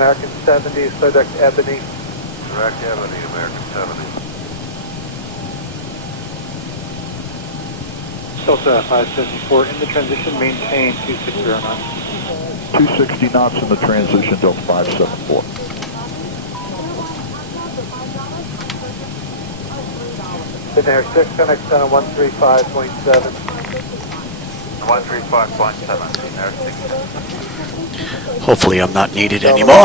American 70, Flightdeck Ebony. Direct Ebony, American 70. Delta 574 in the transition, maintain 260 knots. 260 knots in the transition, Delta 574. Been there 6, connect on 135.7. 135.7, Hopefully I'm not needed anymore.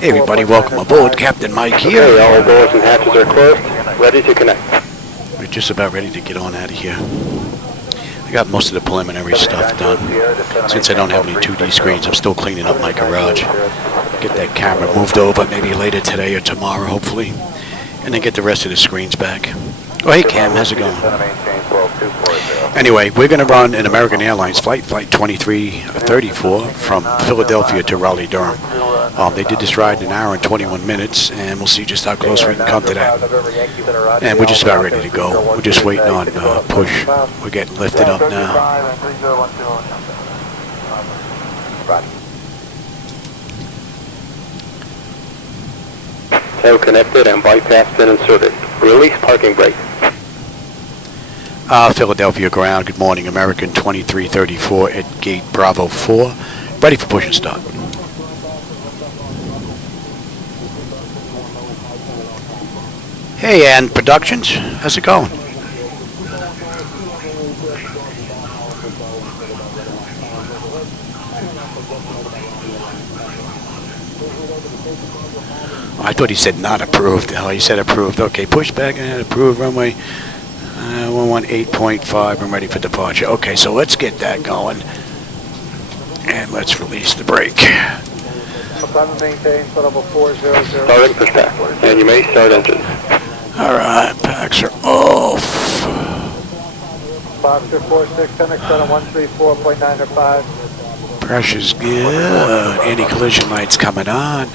Hey everybody, welcome aboard. Captain Mike here. Okay, all doors and hatches are closed. Ready to connect. We're just about ready to get on out of here. I got most of the preliminary stuff done. Since I don't have any 2D screens, I'm still cleaning up my garage. Get that camera moved over maybe later today or tomorrow, hopefully. And then get the rest of the screens back. Oh, hey Cam, how's it going? Anyway, we're going to run an American Airlines flight, Flight 2334, from Philadelphia to Raleigh, Durham. They did this ride in an hour and 21 minutes, and we'll see just how close we can come to that. And we're just about ready to go. We're just waiting on push. We're getting lifted up now. Tail connected and bypass been inserted. Release parking brake. Philadelphia ground, good morning. American 2334 at gate Bravo 4. Ready for push and start. Hey, and Productions, how's it going? I thought he said not approved. Oh, he said approved. Okay, push back and approved runway 118.5. I'm ready for departure. Okay, so let's get that going. And let's release the brake. Starting pushback. And you may start engines. Alright, packs are off. Foster 46, connect on 134.905. Pressure's good. Anti-collision lights coming on.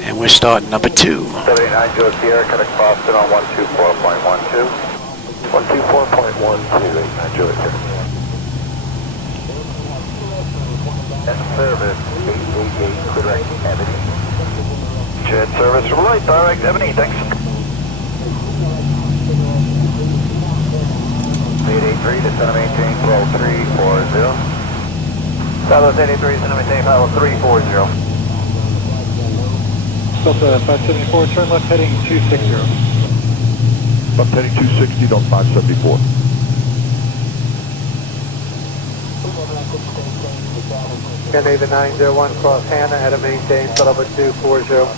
And we're starting number 2. 789 Sierra, connect Boston on 124.12. 124.12, Juliet here. And service, 888, direct Ebony. Jet service from Light, direct Ebony, thanks. 883, descend and maintain 12340. Southwest 883, descend and maintain 12340. Delta 574, turn left heading 260. Left heading 260, Delta 574. Scandinavia 901, cross Hannah, head of maintain, set up at 240. Set up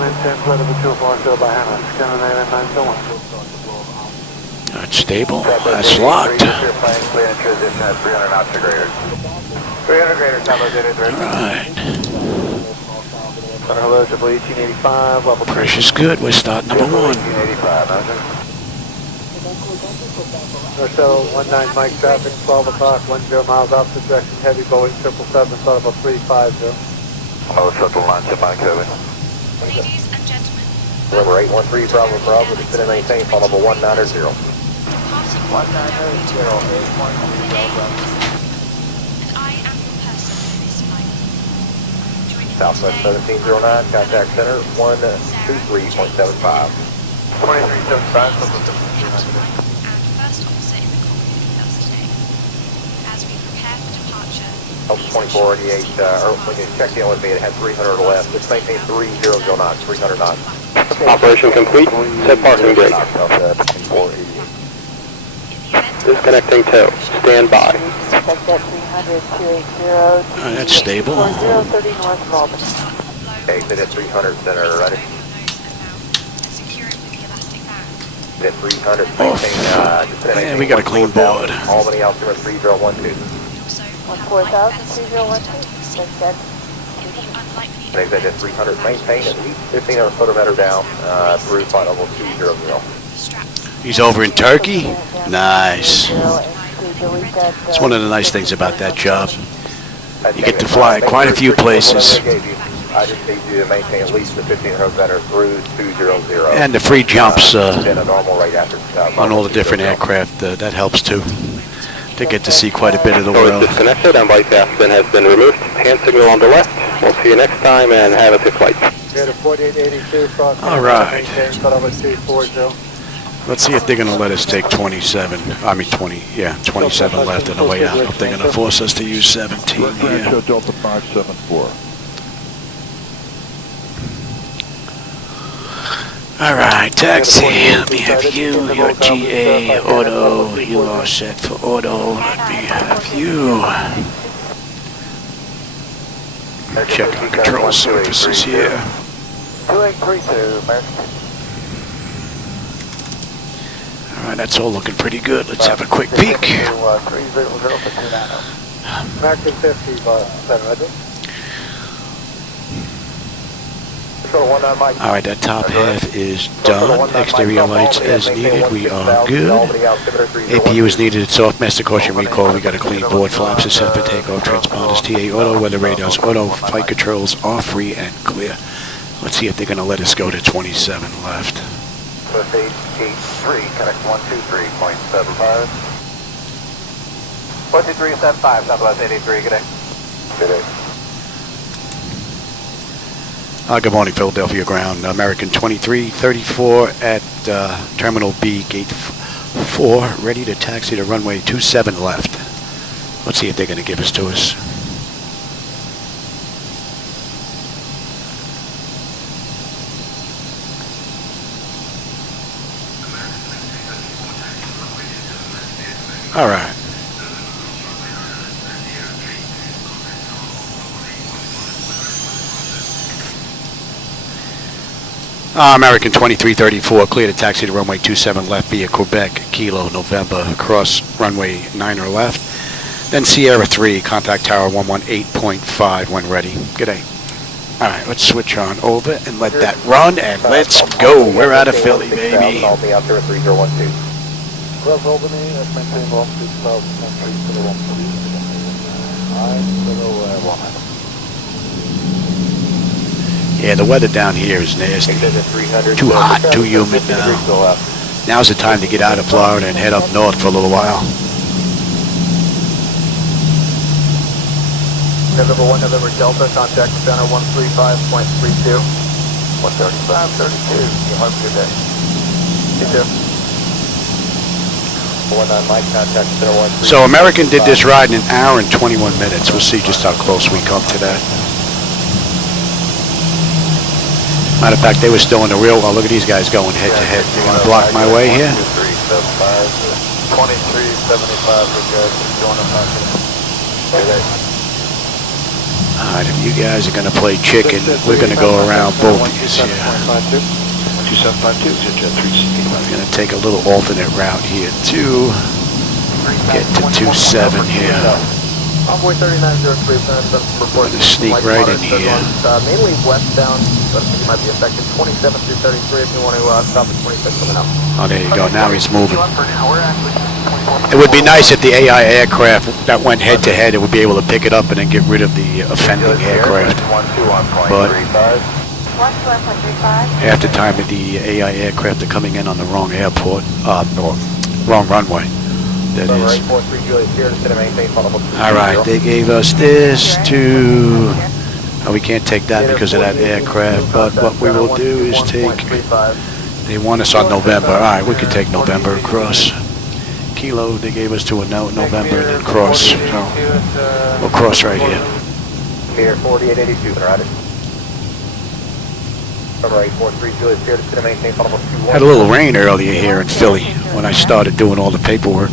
maintain, set up at 240 by Hannah, Scandinavia 901. That's stable. That's locked. Transition at 300 knots or greater. 300 greater, Southwest 883. Alright. Hello, triple 1885, level 3. Pressure's good. We're starting number 1. 1885, Marcel 19 Mike traffic, 12 o'clock, 10 miles opposite direction, heavy Boeing 777, thought about 350. Hello, Central Line, Mike 7. Ladies and gentlemen, Number 813, Bravo, Bravo, descend and maintain, fall number 190. 190, 813, and I am your person for this flight. Joining me Southwest today, 1709, contact center 123.75. 2375, and first officer in the cockpit with us today. As we prepare for departure, Delta 2488, when you checked in with me, it had 300 left. Let's maintain 300 knots, 300 knots. Operation complete. Set parking brake. Disconnecting tow. Stand by. That's stable. Exit at 300 center, ready? secure it with the elastic band. At 300, maintain, Man, we got a clean board. Albany, Altimeter 3012. Also, 14,000, unlikely Exit at 300, maintain at least 1,500 foot or better down through flight level 200. straps. He's over in Turkey? Nice. It's one of the nice things about that job. You get to fly quite a few places. I just need you to maintain at least the 1,500 better through 200. And the free jumps Then a normal rate after on all the different aircraft, that helps too. They get to see quite a bit of the Door is world. disconnected and bypass bin has been removed. Hand signal on the left. We'll see you next time and have a good flight. We're at a 4882 cross. All right. Maintain, cut over 240. Let's see if they're going to let us take 27. I mean 27 left on the way out. If they're going to force us to use 17 Red Grand here. Show Delta 574. All right, taxi. Let me have you. Your GA auto. You are set for auto. Let me have you. Check our control surfaces here. 2832, American. All right, that's all looking pretty good. Let's have a quick peek. 300 for 290. American 50, 7, Roger. Control 19 Mike. All right, that top half is done. Exterior lights as needed. We are good. APU is needed. It's off. Master caution recall. We got a clean board. Flaps are set for takeoff. Transponders TA auto. Weather radars auto. Flight controls are free and clear. Let's see if they're going to let us go to 27 left. Swift 883, connect 123.75. 123.75, Southwest 83, good day. Good day. Good morning, Philadelphia ground. American 2334 at Terminal B, Gate 4, ready to taxi to runway 27 left. Let's see if they're going to give us to us. All right. American 2334, clear to taxi to runway 27 left via Quebec, Kilo, November, across runway 9 or left. Then Sierra 3, contact tower 118.5 when ready. Good day. All right, let's switch on over and let that run, and let's go. We're out of Philly, baby. I'll be out there at 3012. Cross Albany, maintain off 2013. Yeah, the weather down here is nasty. Too hot, too humid now. Now's the time to get out of Florida and head up north for a little while. November 1, November Delta, contact center 135.32. 135.32. You have a good day. You too. 19 Mike, contact center 135. So American did this ride in an hour and 21 minutes. We'll see just how close we come to that. Matter of fact, they were still in the real. Oh, look at these guys going head to head. They're going to block my way here. 2375, 2375, good. All right, if you guys are going to play chicken, we're going to go around both of these here. 2752 is your jet 360. We're going to take a little alternate route here to get to 27 here. Envoy 3903, We're going to sneak right in here. Mainly westbound, but you might be affected. 27 through 33 if you want to stop at 26 coming out. Oh, there you go. Now he's moving. It would be nice if the AI aircraft that went head to head, it would be able to pick it up and then get rid of the offending aircraft. But half the time the AI aircraft are coming in on the wrong airport, or wrong runway. That is. All right, they gave us this to. Oh, we can't take that because of that aircraft. But what we will do is take. They want us on November. All right, we could take November across. Kilo, they gave us to a November and then cross. So we'll cross right here. Here, 4882, right? Alright, 43 Juliet, here to maintain follow-up 21. Had a little rain earlier here in Philly when I started doing all the paperwork.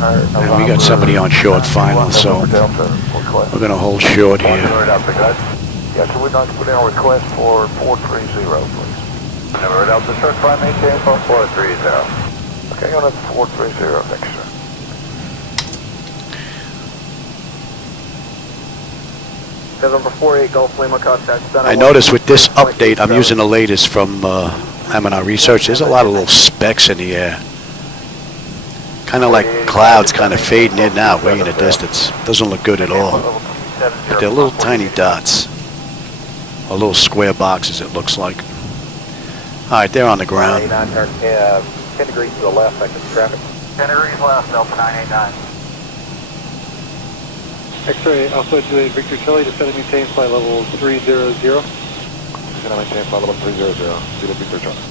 And we got somebody on short final, so we're going to hold short here. Yeah, so we'd like to put in a request for 430, please. Never heard out the short final, maintain for 430. Okay, on at 430, thanks, sir. November 48 Gulf Lima, contact center. I noticed with this update, I'm using the latest from M&R Research. There's a lot of little specks in the air. Kind of like clouds kind of fading in and out way in the distance. Doesn't look good at all. But they're little tiny dots. Or little square boxes, it looks like. All right, they're on the ground. 10 degrees to the left, I can traffic. 10 degrees left, Delta 989. X-ray Alpha Juliet Victor Charlie, descend and maintain flight level 300. Descend and maintain flight level 300, Juliet Victor Charlie.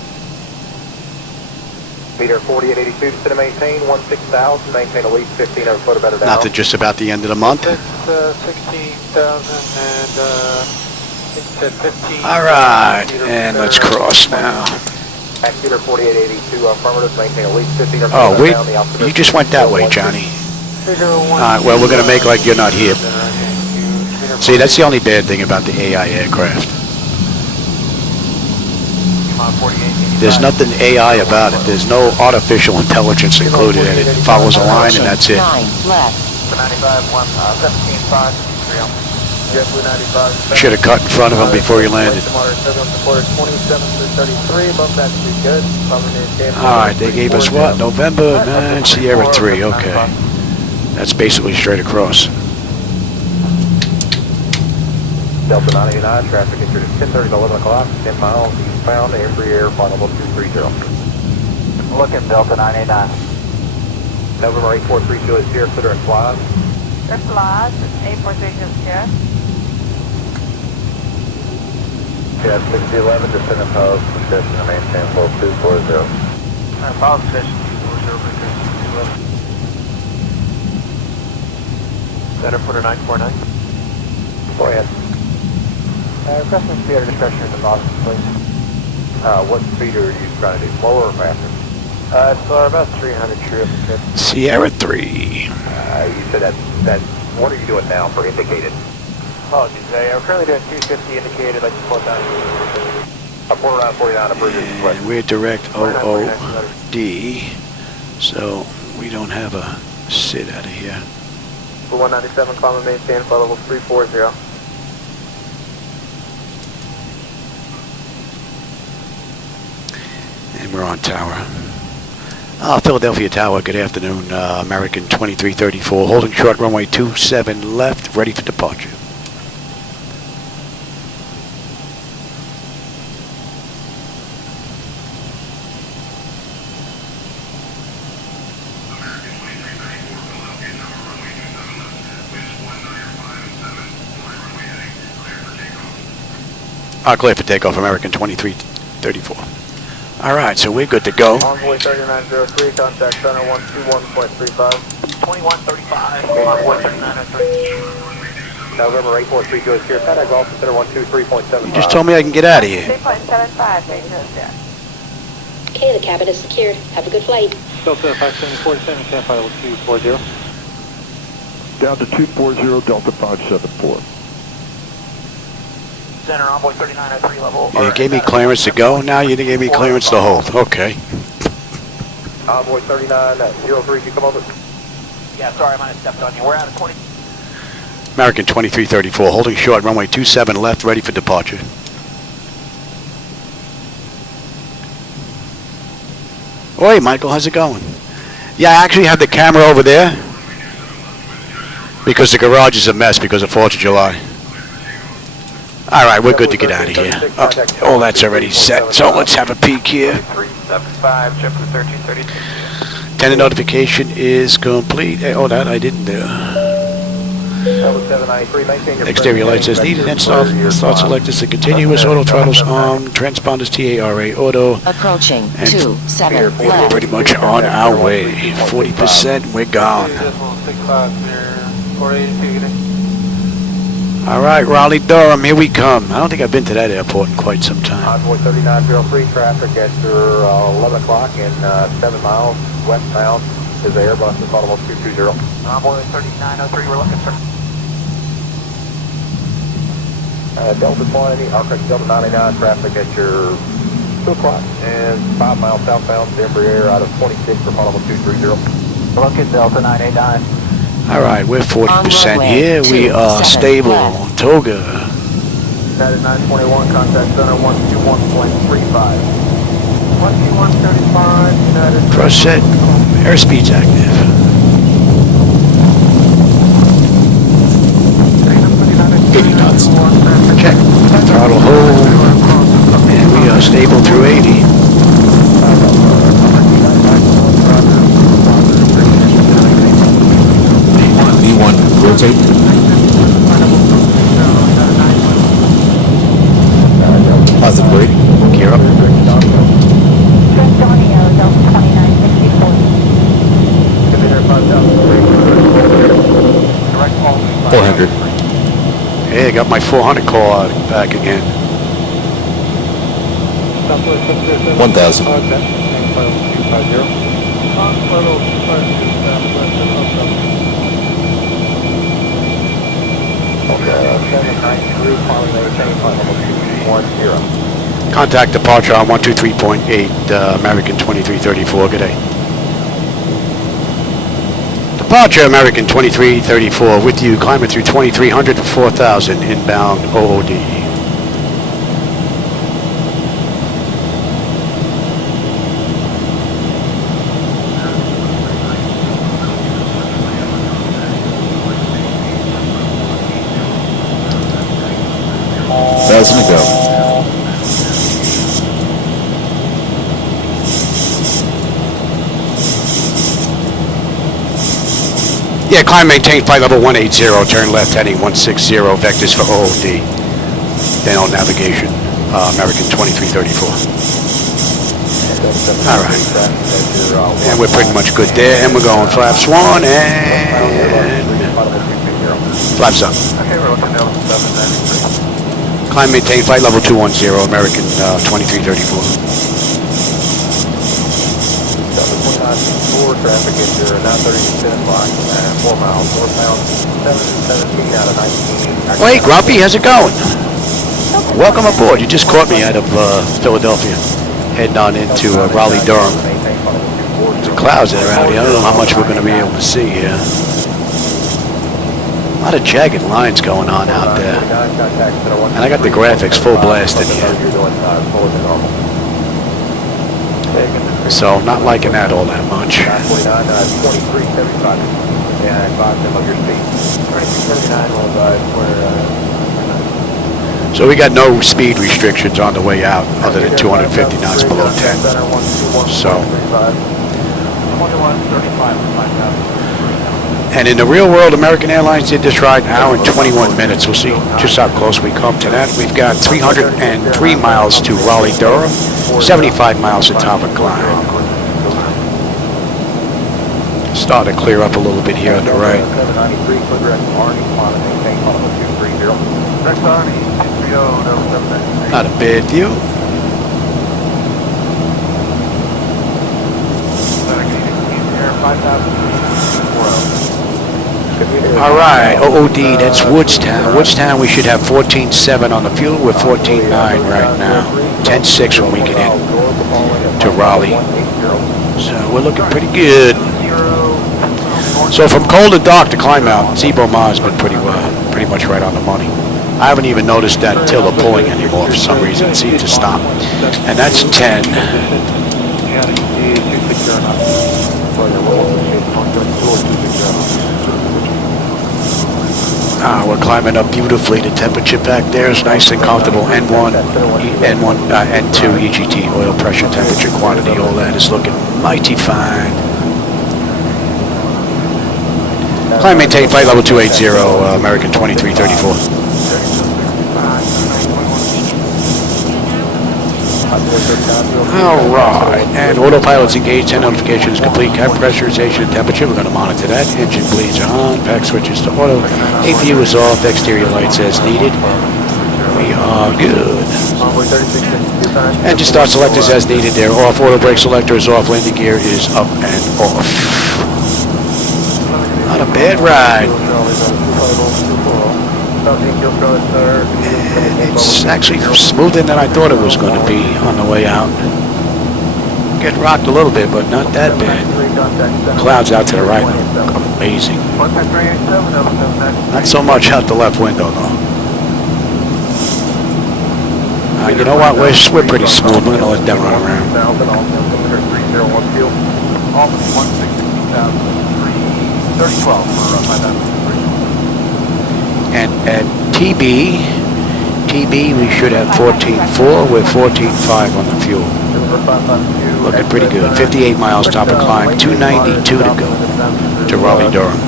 Meter 4882, descend and maintain 16,000, maintain at least 15 over foot or better down. Not to just about the end of the month. It's 16,000 and it said 15. All right, and let's cross now. Meter 4882, affirmative, maintain at least 15 over Oh, foot wait, down. The altitude you just went that way, Johnny. All right, well, we're going to make like you're not here. See, that's the only bad thing about the AI aircraft. There's nothing AI about it. There's no artificial intelligence included in it. It follows a line and that's it. 95, Should have cut in front of him before you landed. Alright, they gave us what? November 9, Sierra 3, okay. That's basically straight across. Delta 989, traffic entered at 10:30 to 11 o'clock, 10 miles eastbound, Embraer, flight level 230. Look at Delta 989. November 8432 is here, flitter and flies. They're flies, 843 is here. Yeah, 6011, descend and pause, discussion to maintain flow 240. Pause station 240, Victor 6011. Center footer 949. Go ahead. Requesting speed or discretion at the Boston, please. What speed are you trying to do, slower or faster? So about 300 trip. Sierra 3. You said that, what are you doing now for indicated? Apologies, I'm currently doing 250 indicated, like to float down. Port 949, approval request. We're direct OOD, so we don't have a sit out of here. For 197, climb and maintain flight level 340. And we're on tower. Philadelphia Tower, good afternoon. American 2334, holding short runway 27 left, ready for departure. Clear for takeoff, American 2334. All right, so we're good to go. Envoy 3903, contact center 121.35. 2135, Envoy 3903. November 8432 is here, contact Golf Center 123.75. You just told me I can get out of here. 3.75, Victor is here. Okay, the cabin is secured. Have a good flight. Delta 574, descend and flight level 240. Down to 240, Delta 574. Center Envoy 3903 level. You gave me clearance to go, now you gave me clearance to hold. Okay. Envoy 3903, you come over. Yeah, sorry, I might have stepped on you. We're out of 20. American 2334, holding short, runway 27 left, ready for departure. Oi, Michael, how's it going? Yeah, I actually have the camera over there because the garage is a mess because of 4th of July. All right, we're good to get out of here. All that's already set, so let's have a peek here. 375, JetBlue 1332. Tender notification is complete. Oh, that I didn't do. Exterior lights as needed, and start selectors to continuous, auto throttles on, transponders TARA auto. Approaching And 27 we're left. pretty much on our way. 40%, we're gone. All right, Raleigh, Durham, here we come. I don't think I've been to that airport in quite some time. Envoy 3903, traffic after 11 o'clock and 7 miles westbound is the Airbus is audible 220. Envoy 3903, we're looking, sir. Delta 20, Delta 99, traffic at your 2 o'clock and 5 miles southbound, Embraer out of 26 for audible 230. Look at Delta 989. All right, we're 40% here. We are stable. Toga. United 921, contact center 121.35. 121.35, United. Cross set. Airspeed's active. Check. Throttle hold. And we are stable through 80. rotate. Positive grade. Gear up. Antonio, Delta 2964. 400. Hey, I got my 400 call back again. 1,000. Contact departure on 123.8, American 2334, good day. Departure American 2334 with you, climbing through 2300 to 4000, inbound OOD. Thousand to go. Yeah, climb maintain flight level 180, turn left heading 160, vectors for OOD. Then on navigation, American 2334. All right. And we're pretty much good there, and we're going flaps 1 and flaps up. Climb maintain flight level 210, American 2334. Traffic at your 930 o'clock, 4 miles, northbound, 717 out of 19. Hey, Grumpy, how's it going? Welcome aboard. You just caught me out of Philadelphia, heading on into Raleigh, Durham. The clouds that are out here, I don't know how much we're going to be able to see here. A lot of jagged lines going on out there. And I got the graphics full blast in here. So, not liking that all that much. So we got no speed restrictions on the way out other than 250 knots below 10. So. And in the real world, American Airlines did this ride an hour and 21 minutes. We'll see just how close we come to that. We've got 303 miles to Raleigh, Durham, 75 miles to top and climb. Starting to clear up a little bit here on the right. Not a bad view. All right, OOD, that's Woodstown. Woodstown, we should have 14.7 on the fuel. We're 14.9 right now. 10.6 when we get in to Raleigh. So we're looking pretty good. So from cold to dark to climb out, Zibo-Mod has been pretty much right on the money. I haven't even noticed that tiller pulling anymore for some reason. It seemed to stop. And that's 10. We're climbing up beautifully. The temperature back there is nice and comfortable. N2 EGT, oil pressure, temperature, quantity, all that is looking mighty fine. Climb maintain flight level 280, American 2334. All right, and autopilot's engaged, 10 notifications complete, cabin pressurization and temperature, we're going to monitor that. Engine bleeds are on, pack switches to auto, APU is off, exterior lights as needed. We are good. Engine start selectors as needed, they're off, auto brake selector is off, landing gear is up and off. Not a bad ride. It's actually smoother than I thought it was going to be on the way out. Getting rocked a little bit, but not that bad. Clouds out to the right look amazing. Not so much out the left window though. You know what? We're pretty smooth. We're going to let them run around. And at TB, we should have 14.4 with 14.5 on the fuel. Looking pretty good. 58 miles top of climb, 292 to go to Raleigh, Durham.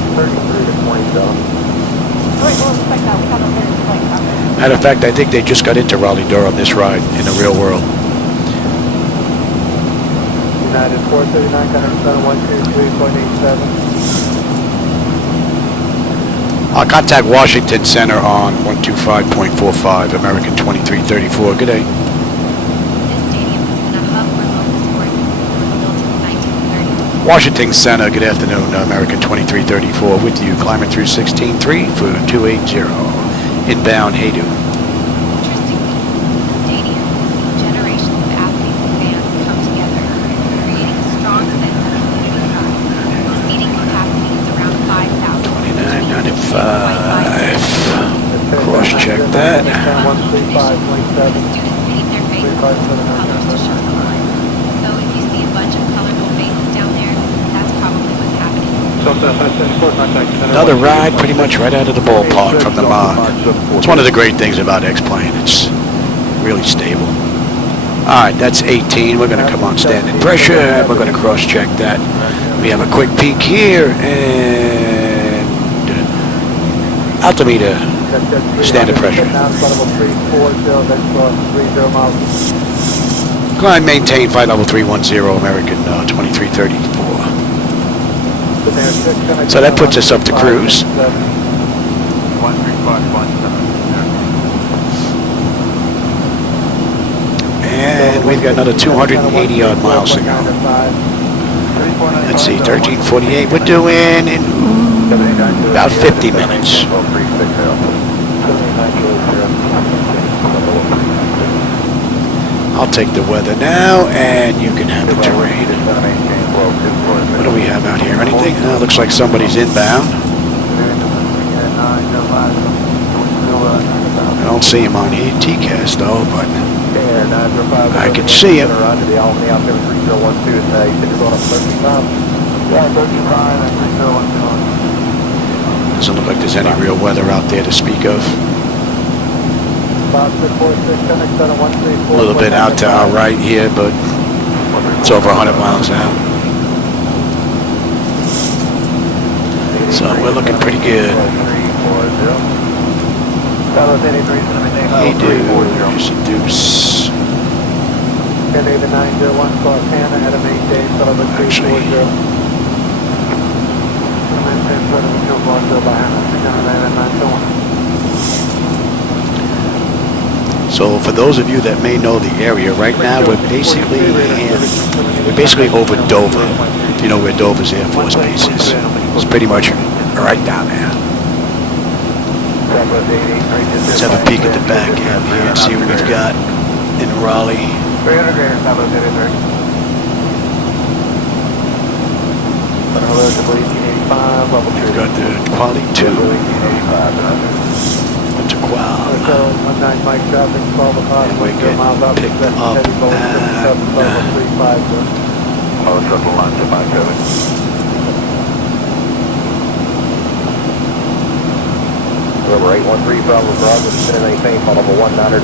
Matter of fact, I think they just got into Raleigh, Durham this ride in the real world. United 439, Connor 123.87. I'll contact Washington Center on 125.45, American 2334. Good day. This stadium has been a hub for local sports since it was built in the 1930s. Washington Center, good afternoon, American 2334 with you, climbing through 16.3 for 280. Inbound, Haydu. Interestingly, the stadium has seen generations of athletes and fans come together, creating a strong sense of community pride. The seating capacity is around 5,000. 29.95. Cross-check that. Students paint their faces with colors to show the line. So if you see a bunch of colorful faces down there, that's probably what's happening. Another ride pretty much right out of the ballpark from the mod. It's one of the great things about X-Plane. It's really stable. Alright, that's 18. We're going to come on standing pressure and we're going to cross-check that. We have a quick peek here and altimeter, standard pressure. Climb, maintain, flight level 310, American 2334. So that puts us up to cruise. And we've got another 280 odd miles to go. Let's see, 1348. We're doing in about 50 minutes. I'll take the weather now, and you can have the terrain. What do we have out here? Anything? Looks like somebody's inbound. I don't see him on here, TCAS though, but I can see him. Doesn't look like there's any real weather out there to speak of. A little bit out to our right here, but it's over 100 miles out. So we're looking pretty good. Hey dude, there's a deuce. Actually, so for those of you that may know the area, right now we're basically over Dover. If you know where Dover's Air Force Base is. It's pretty much right down there. Let's have a peek at the back end here and see what we've got in Raleigh. We've got the Quality 2. To Qual. And we're getting picked up Number 813 Bravo Bravo, descending maintain, flight level 190.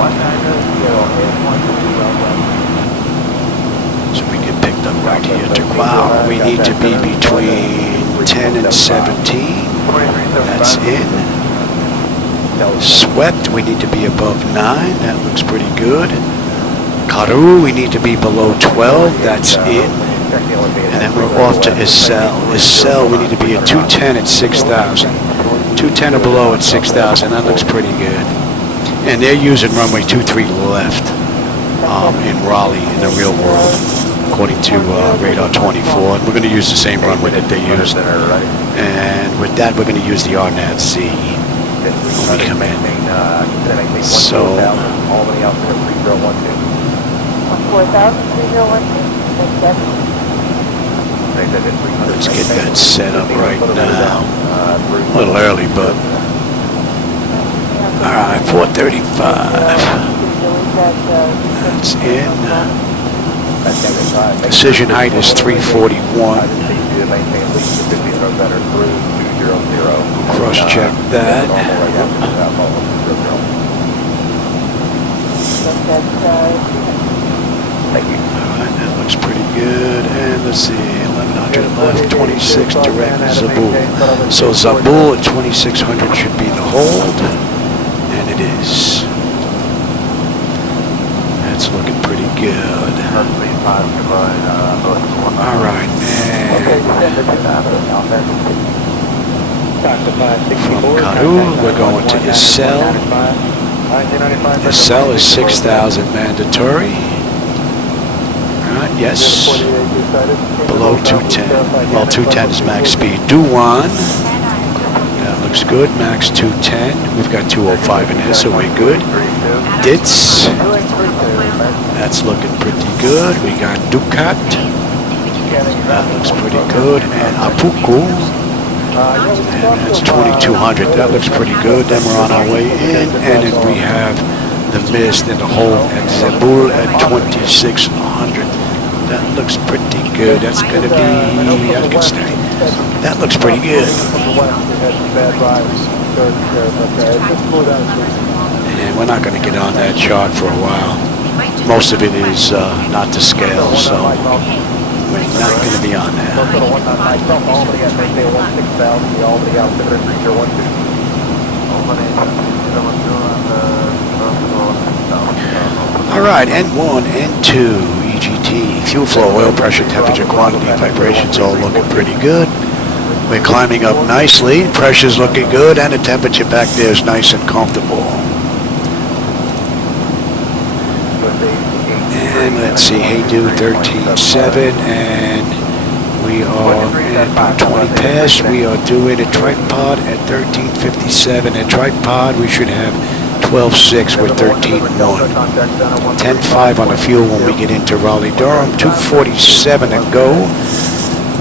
190 So we get picked up right here to Qual. We need to be between 10 and 17. That's in. Swept, we need to be above 9. That looks pretty good. Karu, we need to be below 12. That's in. And then we're off to Isel. Isel, we need to be at 210 at 6,000. 210 or below at 6,000. That looks pretty good. And they're using runway 23 left in Raleigh in the real world, according to radar 24. And we're going to use the same runway that they used. And with that, we're going to use the RNAV-Z when we come in. So, let's get that set up right now. A little early, but alright, 435. That's in. Decision height is 341. We'll cross-check that. Thank you. Alright, that looks pretty good. And let's see, 1100 left, 26 direct Zabul. So Zabul at 2600 should be the hold. And it is. That's looking pretty good. Alright, and from Karu, we're going to Isel. Isel is 6,000 mandatory. Alright, yes. Below 210. Well, 210 is max speed. Duwan. That looks good. Max 210. We've got 205 in there, so we're good. Dits. That's looking pretty good. We got Ducat. That looks pretty good. And Apuku. And that's 2,200. That looks pretty good. Then we're on our way in. And then we have the mist and the hold at Zabul at 2,600. That looks pretty good. That's going to be, I can stay. That looks pretty good. And we're not going to get on that chart for a while. Most of it is not to scale, so we're not going to be on that. All right, N1, N2, EGT, fuel flow, oil pressure, temperature, quantity, vibrations all looking pretty good. We're climbing up nicely, pressure's looking good, and the temperature back there is nice and comfortable. And let's see, Hey-Do 13.7, and we are at about 20 past. We are doing a tripod at 13.57. At tripod, we should have 12.6 with 13.1. 10.5 on the fuel when we get into Raleigh, Durham. 2.47 to go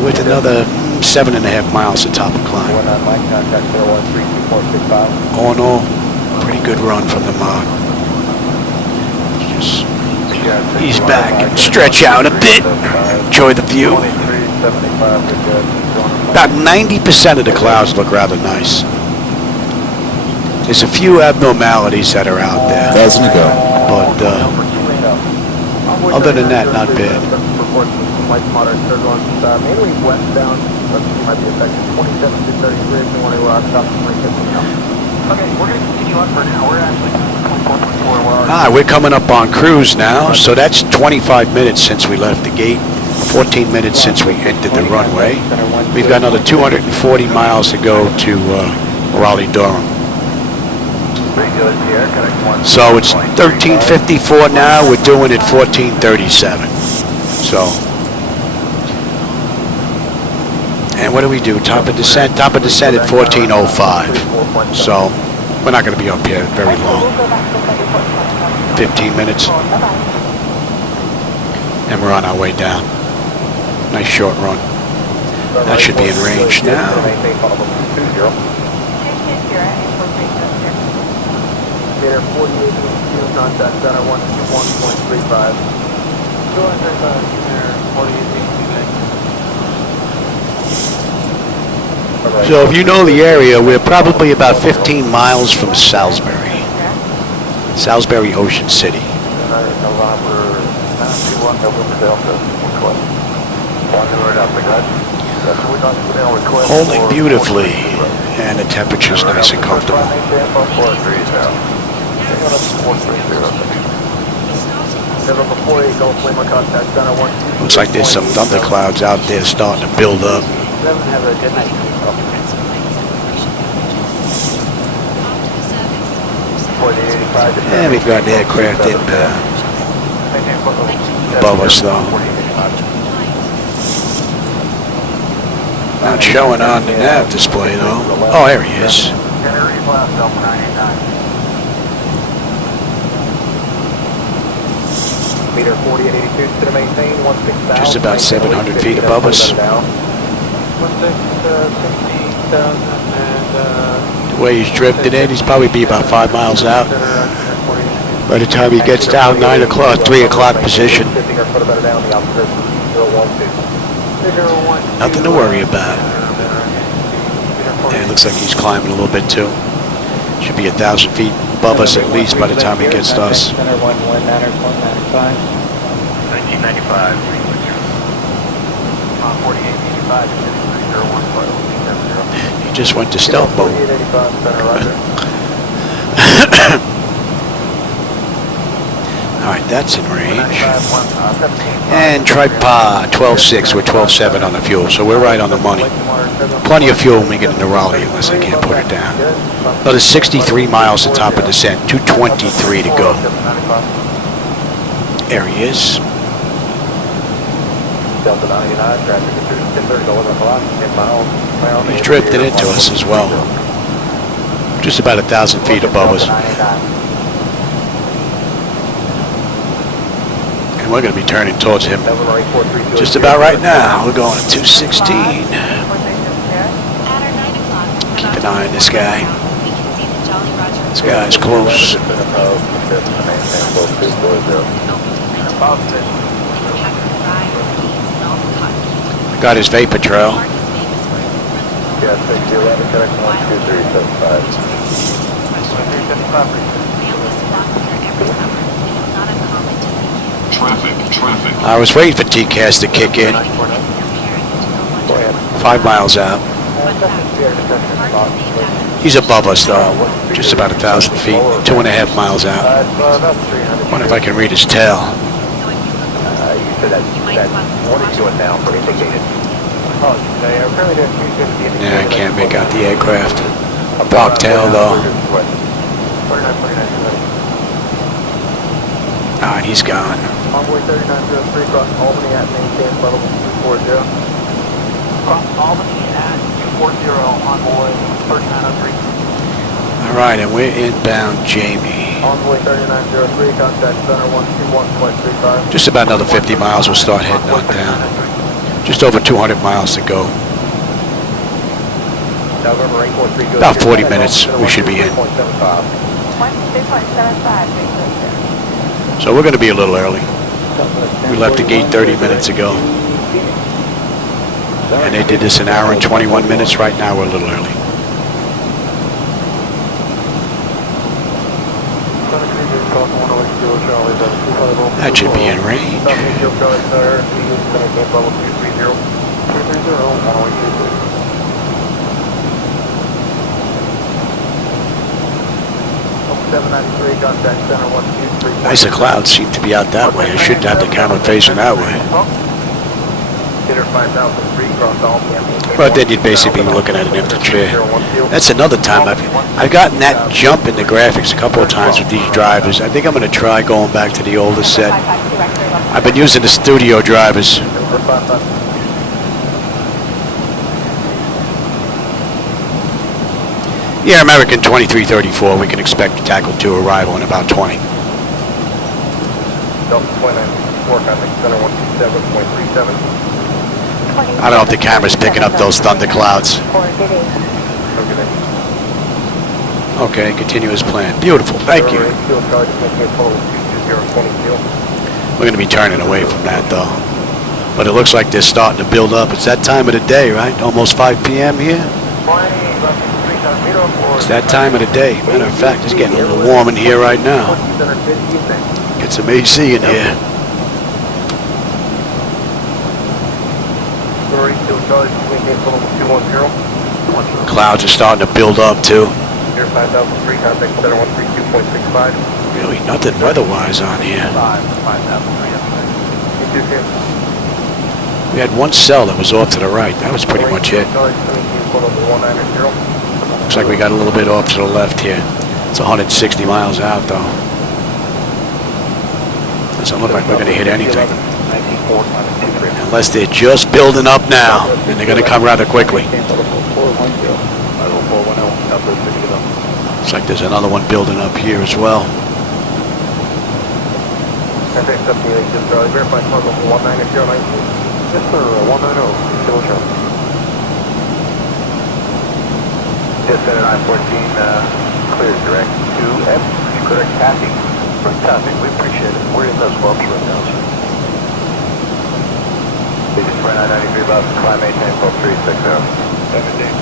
with another 7.5 miles to top of climb. All in all, pretty good run from the Mod. Just ease back and stretch out a bit. Enjoy the view. About 90% of the clouds look rather nice. There's a few abnormalities that are out there. 1,000 to go. But other than that, not bad. Mainly westbound, might be affected 27 to 33 if you want to stop the 350 now. Okay, we're going to continue on for now. We're actually 24.4. We're coming up on cruise now, so that's 25 minutes since we left the gate, 14 minutes since we entered the runway. We've got another 240 miles to go to Raleigh, Durham. So it's 13:54 now. We're doing it 14:37. So, and what do we do? Top of descent. Top of descent at 14:05. So we're not going to be up here very long. 15 minutes, and we're on our way down. Nice short run. That should be in range now. Gator 48 contact center 121.35. So if you know the area, we're probably about 15 miles from Salisbury. Salisbury, Ocean City. Holding beautifully, and the temperature's nice and comfortable. Looks like there's some thunderclouds out there starting to build up. And we've got an aircraft inbound above us though. Not showing on the nav display though. Oh, there he is. Meter 4882 to maintain 16,000. Just about 700 feet above us. The way he's drifted in, he's probably be about 5 miles out. By the time he gets down 9 o'clock, 3 o'clock position. Nothing to worry about. Yeah, it looks like he's climbing a little bit too. Should be 1,000 feet above us at least by the time he gets to us. 1495. 4885, 301, flight level 270. He just went to stealth mode. 4885, center, roger. Alright, that's in range. And tripod 12.6, we're 12.7 on the fuel, so we're right on the money. Plenty of fuel when we get into Raleigh, unless I can't put it down. Another 63 miles to top of descent, 223 to go. There he is. Delta 99, traffic is 10:30 to 11 o'clock, 10 miles. He's drifted into us as well. Just about 1,000 feet above us. And we're going to be turning towards him just about right now. We're going at 216. At our 9 o'clock, Keep an eye on this guy. we can see the Jolly Roger. This guy's close. Got his vapor trail. Yeah, 611, correct, 12375. Traffic. I was waiting for TCAS to kick in. 5 miles out. He's above us though, just about 1,000 feet, 2.5 miles out. Wonder if I can read his tail. You said that what is going down for indicated? Oh, they are currently doing 350. Yeah, I can't make out the aircraft. Dark tail though. 49, Alright, he's gone. Envoy 3903, cross Albany at maintain level 240. Cross Albany at 240, envoy 3903. Alright, and we're inbound Jamie. Envoy 3903, contact center 121.35. Just about another 50 miles, we'll start heading on down. Just over 200 miles to go. About 40 minutes, we should be in. So we're going to be a little early. We left the gate 30 minutes ago. And they did this an hour and 21 minutes. Right now we're a little early. That should be in range. Nicer clouds seem to be out that way. I should have the camera facing that way. But then you'd basically be looking at an empty chair. That's another time I've gotten that jump in the graphics a couple of times with these drivers. I think I'm going to try going back to the older set. I've been using the studio drivers. Yeah, American 2334, we can expect tackle 2 arrival in about 20. I don't know if the camera's picking up those thunderclouds. Okay, continue as planned. Beautiful, thank you. We're going to be turning away from that though. But it looks like they're starting to build up. It's that time of the day, right? Almost 5 p.m. here. It's that time of the day. Matter of fact, it's getting a little warm in here right now. Get some AC in here. Clouds are starting to build up too. Really nothing weather-wise on here. We had one cell that was off to the right. That was pretty much it. Looks like we got a little bit off to the left here. It's 160 miles out though. Doesn't look like we're going to hit anything. Unless they're just building up now, and they're going to come rather quickly. Looks like there's another one building up here as well. Yes, sir, 190, Kilo Charlie. Yes, Center 914, clear direct to F, correct passing. Fantastic, we appreciate it. We're in those bumps right now, sir. Digits for 993 about climb maintain 12360. 7 days,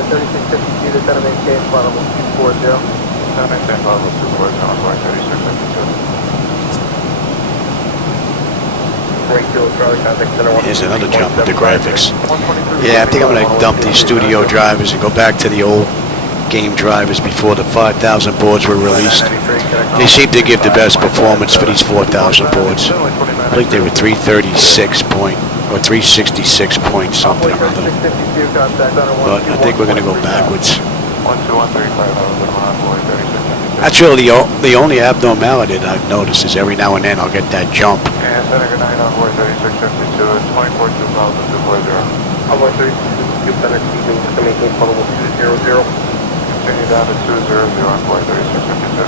3650 to center maintain, final 240. Here's another jump with the graphics. Yeah, I think I'm going to dump these studio drivers and go back to the old game drivers before the 5,000 boards were released. They seem to give the best performance for these 4,000 boards. I think they were 336 point or 366 point something or other. But I think we're going to go backwards. That's really the only abnormality that I've noticed is every now and then I'll get that jump. And Senator 9 on board 3672, it's 24,240. Onboard 3672, Senator keeping to maintain funnel 200. Continue down to 200 on board 3672.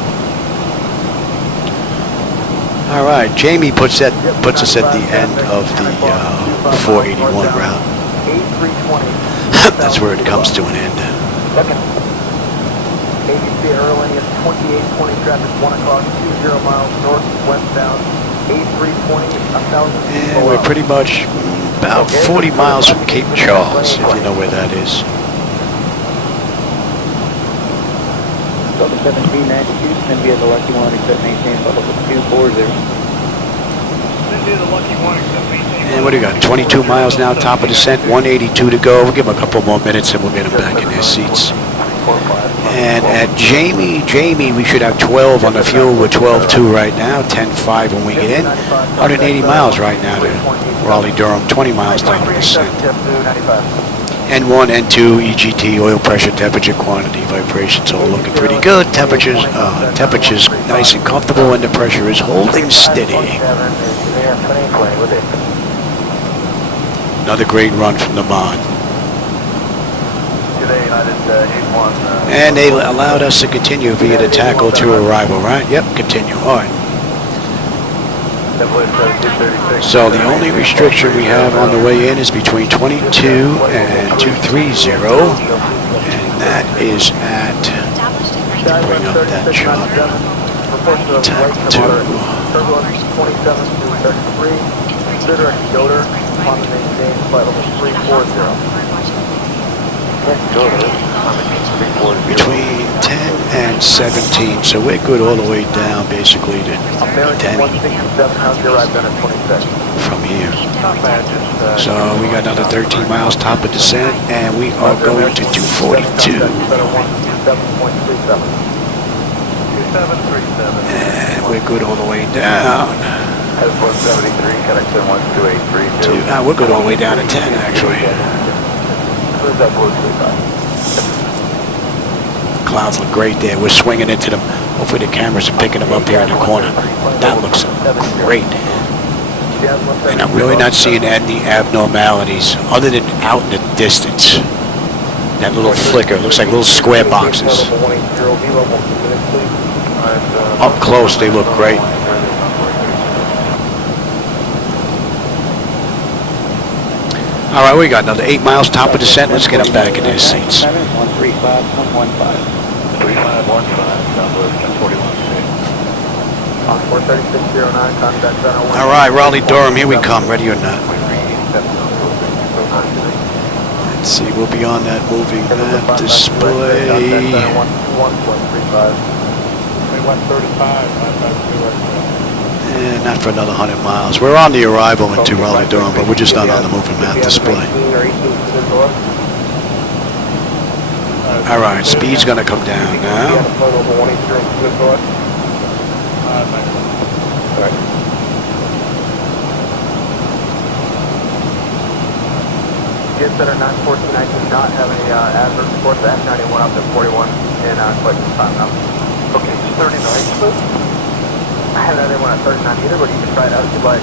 All right, Jamie puts us at the end of the 481 route. That's where it comes to an end. ABC Airlines 2820 traffic 1 o'clock 20 miles north westbound 8320 1,000. And we're pretty much about 40 miles from Cape Charles, if you know where that is. Delta 1790 Houston, via the Lucky One, except maintain level 240. And what do you got, 22 miles now, top of descent, 182 to go. We'll give them a couple more minutes and we'll get them back in their seats. And at Jamie, we should have 12 on the fuel. We're 12.2 right now, 10.5 when we get in. 180 miles right now to Raleigh, Durham, 20 miles top of descent. N1, N2, EGT, oil pressure, temperature, quantity, vibrations, all looking pretty good. Temperatures nice and comfortable, and the pressure is holding steady. Another great run from the Mod. And they allowed us to continue via the tackle to arrival, right? Yep, continue. All right. So the only restriction we have on the way in is between 22 and 230, and that is at, bring up that chart, tackle 2. Between 10 and 17, so we're good all the way down basically to 10 from here. So we got another 13 miles top of descent, and we are going to 242. And we're good all the way down. We're good all the way down to 10 actually. Clouds look great there. We're swinging into them. Hopefully the cameras are picking them up here in the corner. That looks great. And I'm really not seeing any abnormalities other than out in the distance. That little flicker looks like little square boxes. Up close they look great. All right, we got another 8 miles top of descent. Let's get them back in their seats. 135, 115. All right, Raleigh, Durham, here we come. Ready or not? Let's see, we'll be on that moving map display. And not for another 100 miles. We're on the arrival into Raleigh, Durham, but we're just not on the moving map display. All right, speed's going to come down now. Jet Center 914, I do not have any adverse reports. The F91 up to 41 in quite some time now. Okay, it's 39, so I haven't had anyone at 39 either, but you can try it out if you'd like.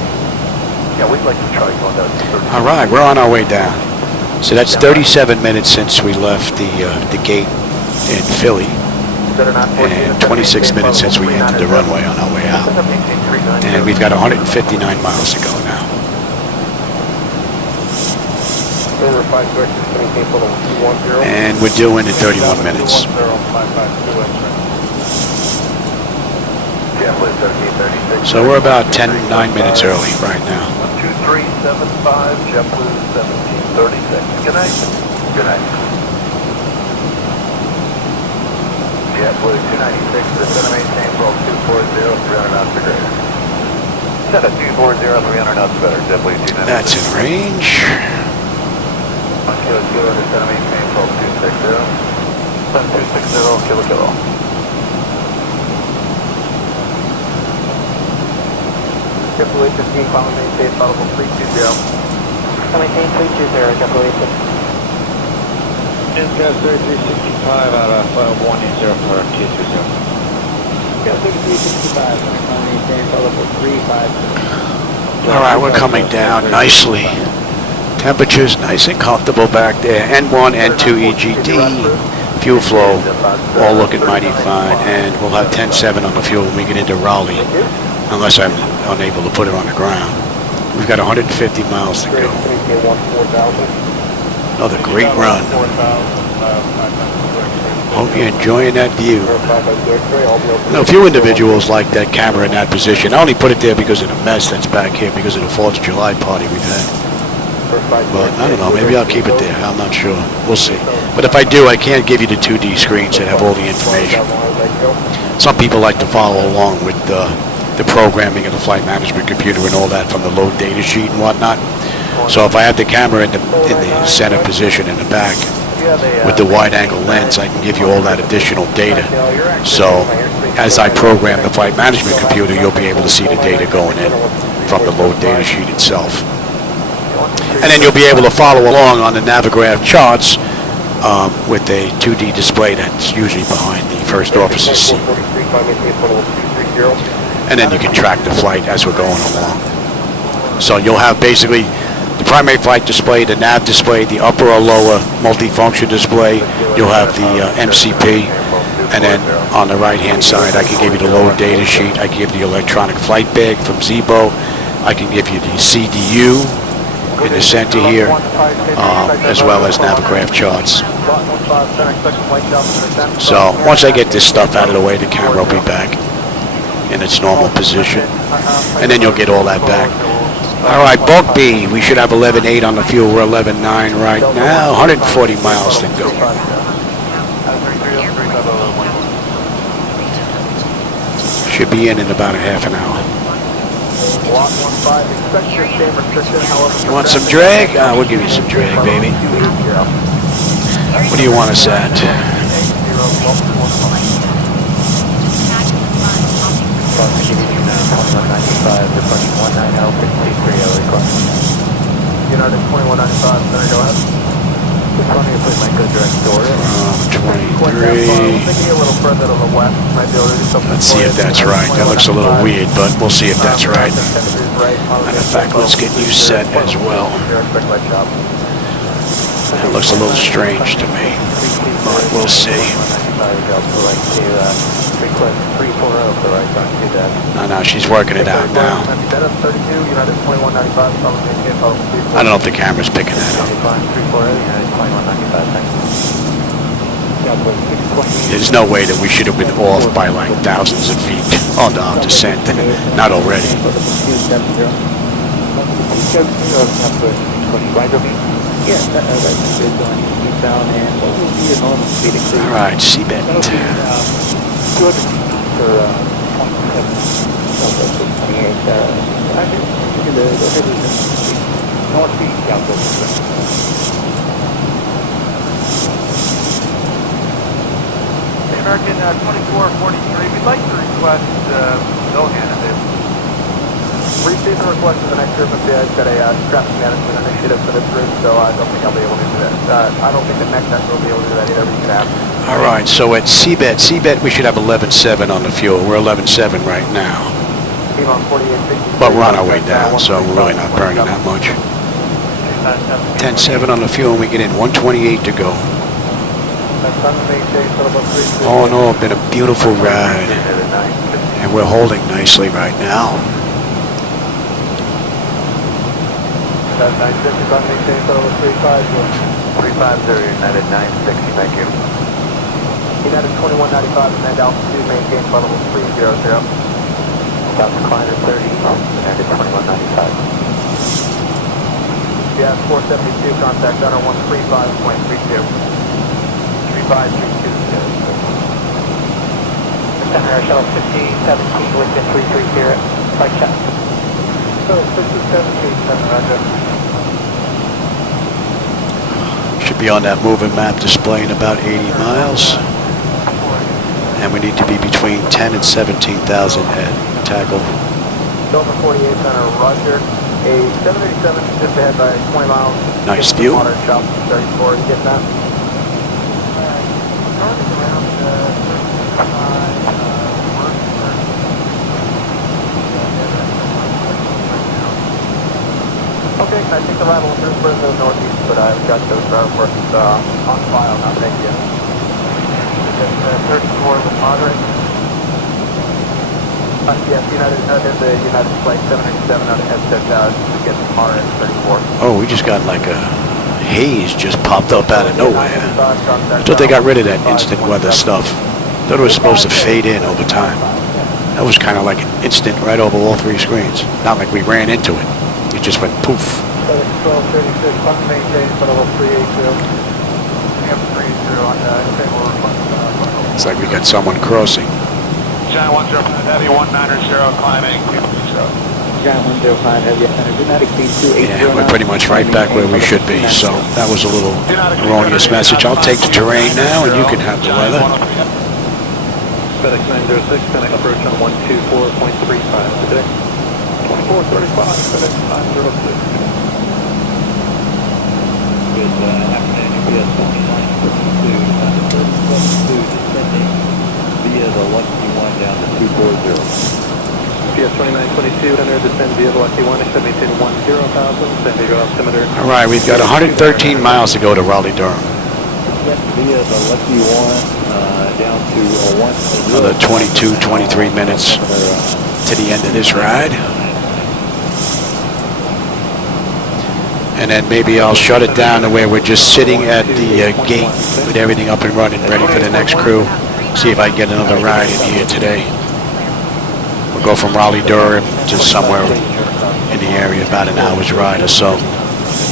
Yeah, we'd like to try going down to 39. All right, we're on our way down. So that's 37 minutes since we left the gate in Philly, and 26 minutes since we entered the runway on our way out. And we've got 159 miles to go now. And we're due in 31 minutes. So we're about 9 minutes early right now. 2375, JetBlue 1736. Good night. Good night. JetBlue 296, descend and maintain 12 240, 300 knots or greater. Set at 240, 300 knots or better, JetBlue 296. That's in range. 1 kilo kilo, descend and maintain 12 260. 7260, kilo kilo. JetBlue 15, final maintain, level 320. Maintain 320, JetBlue 15. Gas 3365 out of 180 for 220. Gas 3365, maintain level 35. All right, we're coming down nicely. Temperatures nice and comfortable back there. N1, N2 EGD, fuel flow, all looking mighty fine. And we'll have 10.7 on the fuel when we get into Raleigh, unless I'm unable to put it on the ground. We've got 150 miles to go. Another great run. Hope you're enjoying that view. Now, a few individuals like that camera in that position. I only put it there because of the mess that's back here, because of the 4th of July party we've had. But I don't know, maybe I'll keep it there. I'm not sure. We'll see. But if I do, I can't give you the 2D screens that have all the information. Some people like to follow along with the programming of the flight management computer and all that from the load data sheet and whatnot. So if I have the camera in the center position in the back with the wide angle lens, I can give you all that additional data. So as I program the flight management computer, you'll be able to see the data going in from the load data sheet itself. And then you'll be able to follow along on the Navigraph charts with a 2D display that's usually behind the first officer's seat. And then you can track the flight as we're going along. So you'll have basically the primary flight display, the nav display, the upper or lower multifunction display. You'll have the MCP, and then on the right-hand side, I can give you the load data sheet. I can give you the electronic flight bag from Zibo. I can give you the CDU in the center here, as well as Navigraph charts. So once I get this stuff out of the way, the camera will be back in its normal position, and then you'll get all that back. All right, bulk B, we should have 11.8 on the fuel. We're 11.9 right now, 140 miles to go. Should be in about a half an hour. You want some drag? We'll give you some drag, baby. What do you want us at? United 2195, center, go ahead. Just wanting to put my good direct door in. 23. Thinking a little further to the west, might be able to do something. Let's see if that's right. That looks a little weird, but we'll see if that's right. And in fact, let's get you set as well. That looks a little strange to me, but we'll see. No, she's working it out now. I don't know if the camera's picking that up. There's no way that we should have been off by like thousands of feet on the descent. Not already. All right, seabed. American 2443, we'd like to request Lohan if they received the request of the next frequency. I've got a traffic management initiative for this route, so I don't think I'll be able to do that. I don't think the next time will be able to do that either. We could have. All right, so at seabed we should have 11.7 on the fuel. We're 11.7 right now. But we're on our way down, so we're really not burning that much. 10.7 on the fuel, and we get in 128 to go. All in all, been a beautiful ride, and we're holding nicely right now. 350, United 960, thank you. United 2195, command altitude, maintain level 300. South decliner 30, United 2195. Yeah, 472, contact owner 135.32. 3532. Center, shuttle 5017 with 330, flight check. So 5017, Center, roger. Should be on that moving map displaying about 80 miles. And we need to be between 10 and 17,000 head tackle. Delta 48 Center, roger. A 787 just ahead by 20 miles. Nice view. Water shop 34, you get that? Okay, I think the arrival is for the northeast, but I've got those reports on file now, thank you. 34 with moderate. Yes, there's the United Flight 787 on the headset, to get the moderate 34. Oh, we just got like a haze just popped up out of nowhere. I thought they got rid of that instant weather stuff. Thought it was supposed to fade in over time. That was kind of like an instant right over all three screens. Not like we ran into it. It just went poof. 1236, maintain for level 380. It's like we got someone crossing. John 105 Heavy 190 climbing. John 105 Heavy, do not exceed 280. Yeah, we're pretty much right back where we should be, so that was a little erroneous message. I'll take the terrain now, and you can have the weather. FedEx 906, connect approach on 124.35 today. 2435, FedEx 906. Good afternoon, UPS 2942, descending via the Lucky 1 down to 240. UPS 2922, center descend via the Lucky 1, extend maintain 10,000, San Diego altimeter. All right, we've got 113 miles to go to Raleigh, Durham. Via the Lucky 1 down to 1. Another 22, 23 minutes to the end of this ride. And then maybe I'll shut it down to where we're just sitting at the gate with everything up and running, ready for the next crew. See if I can get another ride in here today. We'll go from Raleigh, Durham to somewhere in the area, about an hour's ride or so.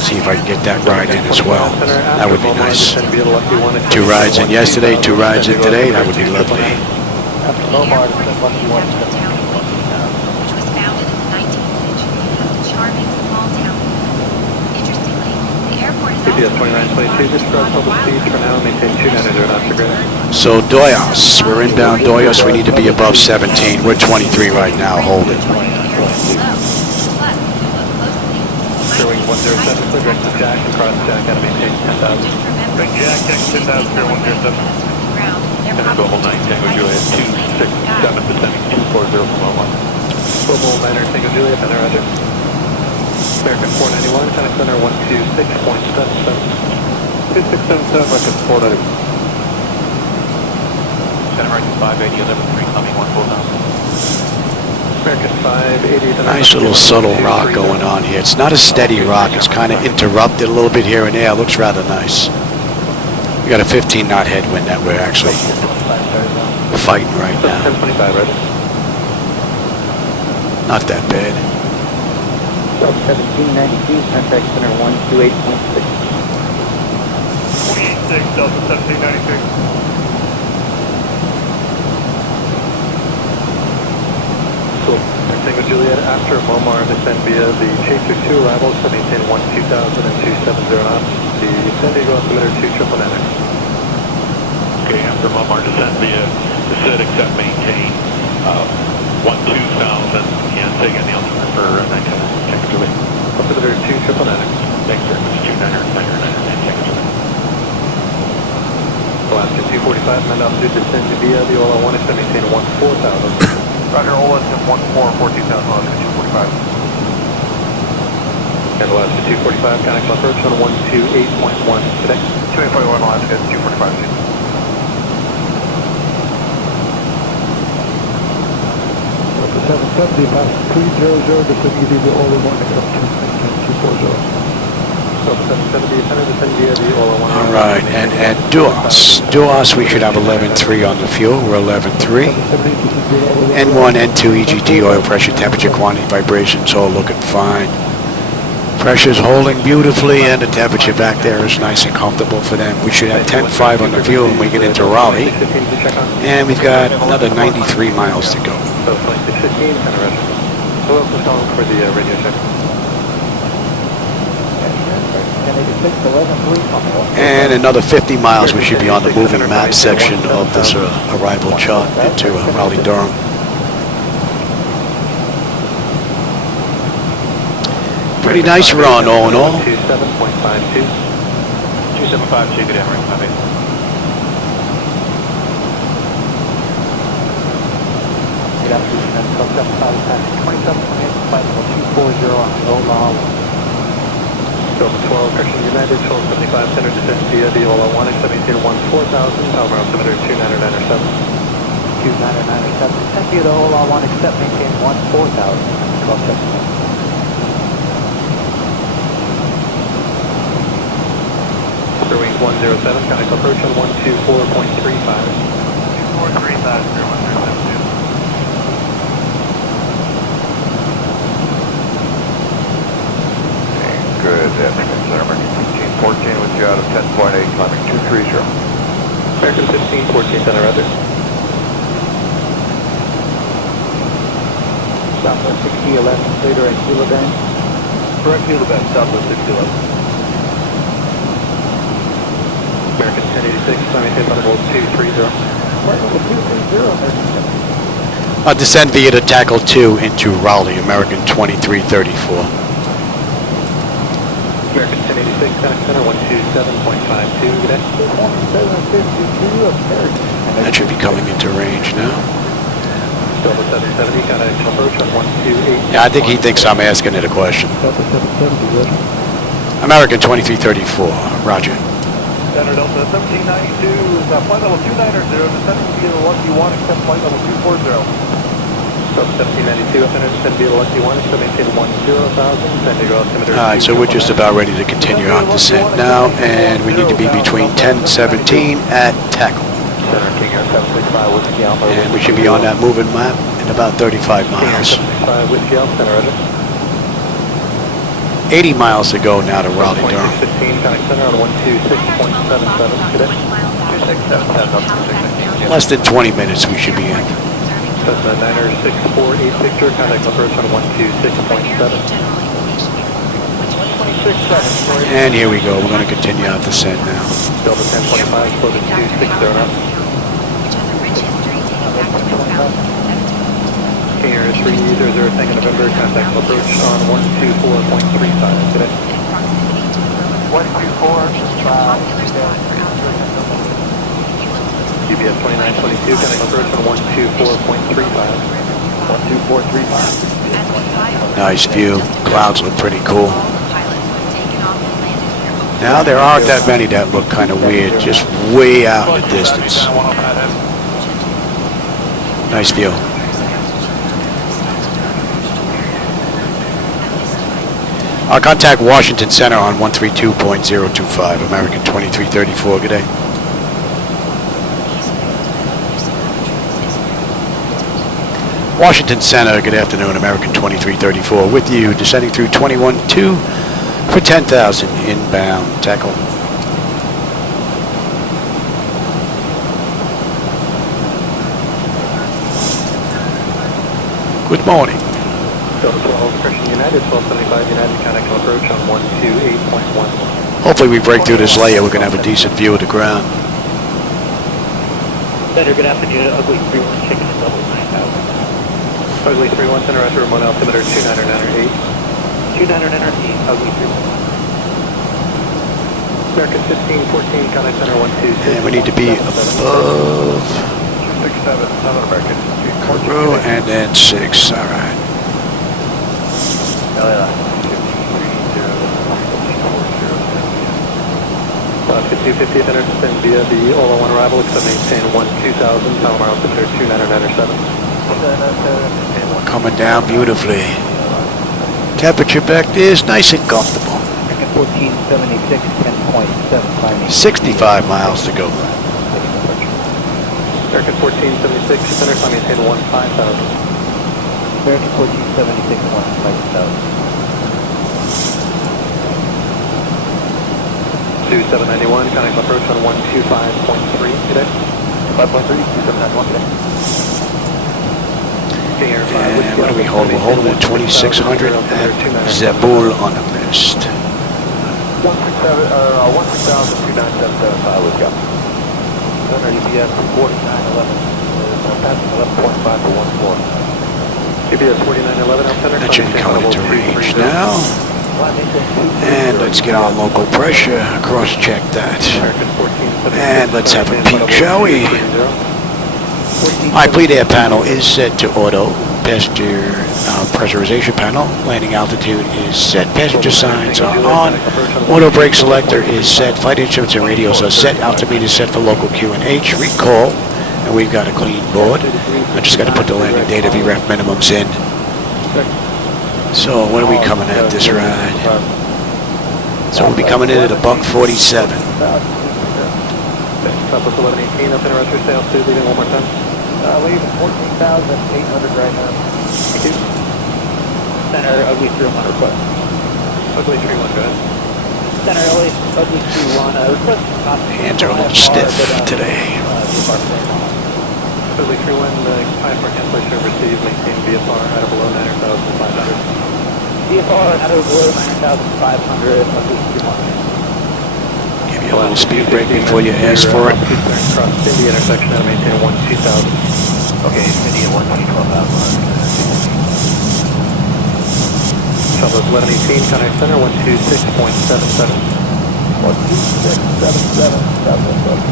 See if I can get that ride in as well. That would be nice. 2 rides in yesterday, 2 rides in today. That would be lovely. The airport is located in the town of Zibo-Mod, which was founded in the 19th century as a charming small town. Interestingly, the airport is UPS 2922, just start public speed for now, maintain 290 knots per grid. So Doyos, we're inbound Doyos. We need to be above 17. We're 23 right now. Hold it. Wing 107, clear direct to Jack and cross Jack, gotta maintain 10,000. Bring Jack, Jack 10,000, clear 107. And Global 9, Tango Juliet 267, descending 240 from 01. Global 9er, Tango Juliet, center roger. American 491, connect center 126.77. 2677, American 491. Center American 580, 11-3, coming 14000. American 580. Nice little subtle rock going on here. It's not a steady rock. It's kind of interrupted a little bit here and there. It looks rather nice. We got a 15-knot headwind that we're actually fighting right now. 1025, ready. Not that bad. 1792, contact center 128.6. 48-6, Delta 1793. Cool. Tango Juliet, after Momar, descend via the Chaser 2 arrivals to maintain 2000 and 270 knots. The San Diego altimeter 299. Okay, after Momar, descend via the SID, except maintain 12,000 and take in the altimeter for 9 Tango Juliet. Altimeter 299. Thanks very much, 29er, Tango Juliet. Alaska 245, Mend altitude, descend via the Ola 1, extend maintain 14,000. Roger, Ola is 14,000, Alaska 245. And Alaska 245, connect approach on 128.1 today. 2841, Alaska 245. Delta 770, pass 300, descend immediately all in 1 up to 240. Delta 770, center descend via the Ola 1. All right, and at Duos, we should have 11.3 on the fuel. We're 11.3. N1, N2, EGT, oil pressure, temperature, quantity, vibrations, all looking fine. Pressure's holding beautifully, and the temperature back there is nice and comfortable for them. We should have 10.5 on the fuel when we get into Raleigh, and we've got another 93 miles to go. So flight 615, kind of ready. Who else is calling for the radio check? And another 50 miles, we should be on the moving map section of this arrival chart into Raleigh, Durham. Pretty nice run, all in all. 27.52. 2752, good American, copy. Good afternoon, that's 27.8, flight level 240 on Ola. Delta 12, Christian United, 1275, center descent via the Ola 1, accepting 4000, power altimeter 2997. 2997, descent via the Ola 1, accept maintain 4000, 1275. Wings 107, connect approach on 124.35. 2435, 1072. Good afternoon, sir. American 1514 with you out of 10.8, climbing 230. American 1514, center other. Southwest 6011, later at Hula Bend. Correct Hula Bend, Southwest 6011. American 1086, climbing in level 230. Descend via the tackle 2 into Raleigh, American 2334. American 1086, connect center 127.52, good day. That should be coming into range now. Delta 770, connect approach on 128. Yeah, I think he thinks I'm asking it a question. Delta 770, ready. American 2334, roger. Center Delta 1792 is flight level 290, descending via the Lucky 1, accept flight level 240. Delta 1792, descend via the Lucky 1, accept maintain 10,000, send to go altimeter. Alright, so we're just about ready to continue our descent now, and we need to be between 10 and 17 at tackle. Center King Air 765, Whiskey Alpha. And we should be on that moving map in about 35 miles. King Air 765, Whiskey Alpha, center roger. 80 miles to go now to Raleigh, Durham. 15, connect center on 126.77, good day. 2677, Less than 20 minutes we should be in. Cessna 9er 6486, Victor, contact approach on 126.7. And here we go, we're going to continue our descent now. Delta 1025, floated 260 now. King Air 300, Tango November, contact approach on 124.35 today. 124.35. UBS 2922, contact approach on 124.35. 124.35. Nice view, clouds look pretty cool. Now there aren't that many that look kind of weird, just way out in the distance. Nice view. I'll contact Washington Center on 132.025, American 2334, good day. Washington Center, good afternoon, American 2334, with you, descending through 21.2 for 10,000, inbound tackle. Good morning. Delta 12, Christian United, 1275 United, contact approach on 128.11. Hopefully we break through this layer, we're going to have a decent view of the ground. Center, good afternoon, Ugly 316, level 9000. Ugly 31, center, after remote altimeter 2998. 2998, Ugly 31. American 1514, contact center 126. And we need to be above 267, American 1514. Peru and then 6, all right. 5250, center, descend via the Ola 1 arrival, accept maintain 2000, Palomar altimeter 2997. Coming down beautifully. Temperature back there is nice and comfortable. 1476, 10.7, 65 miles to go. American 1476, center, climb maintain 15,000. American 1476, 15,000. to 791, connect approach on 125.3 today. 5.3, 2791 today. And what do we hold? We're holding at 2600 at Zibo-Mod on the mist. 160,297.75 with you. Center EPS 4911. Passing 11.5 to 14. EPS 4911 out center. That should be coming into range now. And let's get our local pressure. Cross-check that. And let's have a peek, shall we? My bleed air panel is set to auto. Passenger pressurization panel. Landing altitude is set. Passenger signs are on. Auto brake selector is set. Flight instruments and radios are set. Altimeter is set for local QNH. Recall. And we've got a clean board. I just got to put the landing data VREF minimums in. So what are we coming at this ride? So we'll be coming in at a buck 47. Southwest 1118 up in Russia, stay altitude, leaving one more time. Leaving 14,800 right now. Thank you. Center, ugly 31 request. Ugly 31, go ahead. Center, ugly 31, request. Hands are a little stiff today. Ugly 31, time for cancellation received, maintain VFR at or below 9,500. VFR at or below 9,500, ugly 31. Give you a little speed break before you ask for it. Cross Indy intersection and maintain 12000. Okay, Indy 112,000. Southwest 1118, connect center 126.77. 126.77.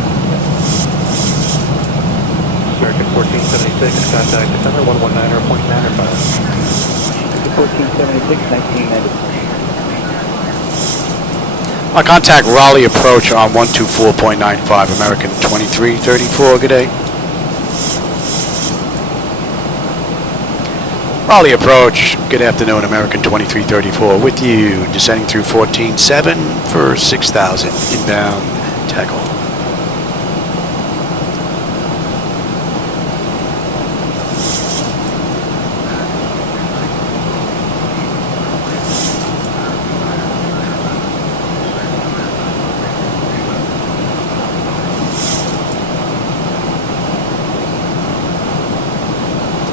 American 1476, contact center 119.95. 1476, 1990. I'll contact Raleigh approach on 124.95, American 2334, good day. Raleigh approach, good afternoon, American 2334 with you, descending through 14.7 for 6,000, inbound tackle.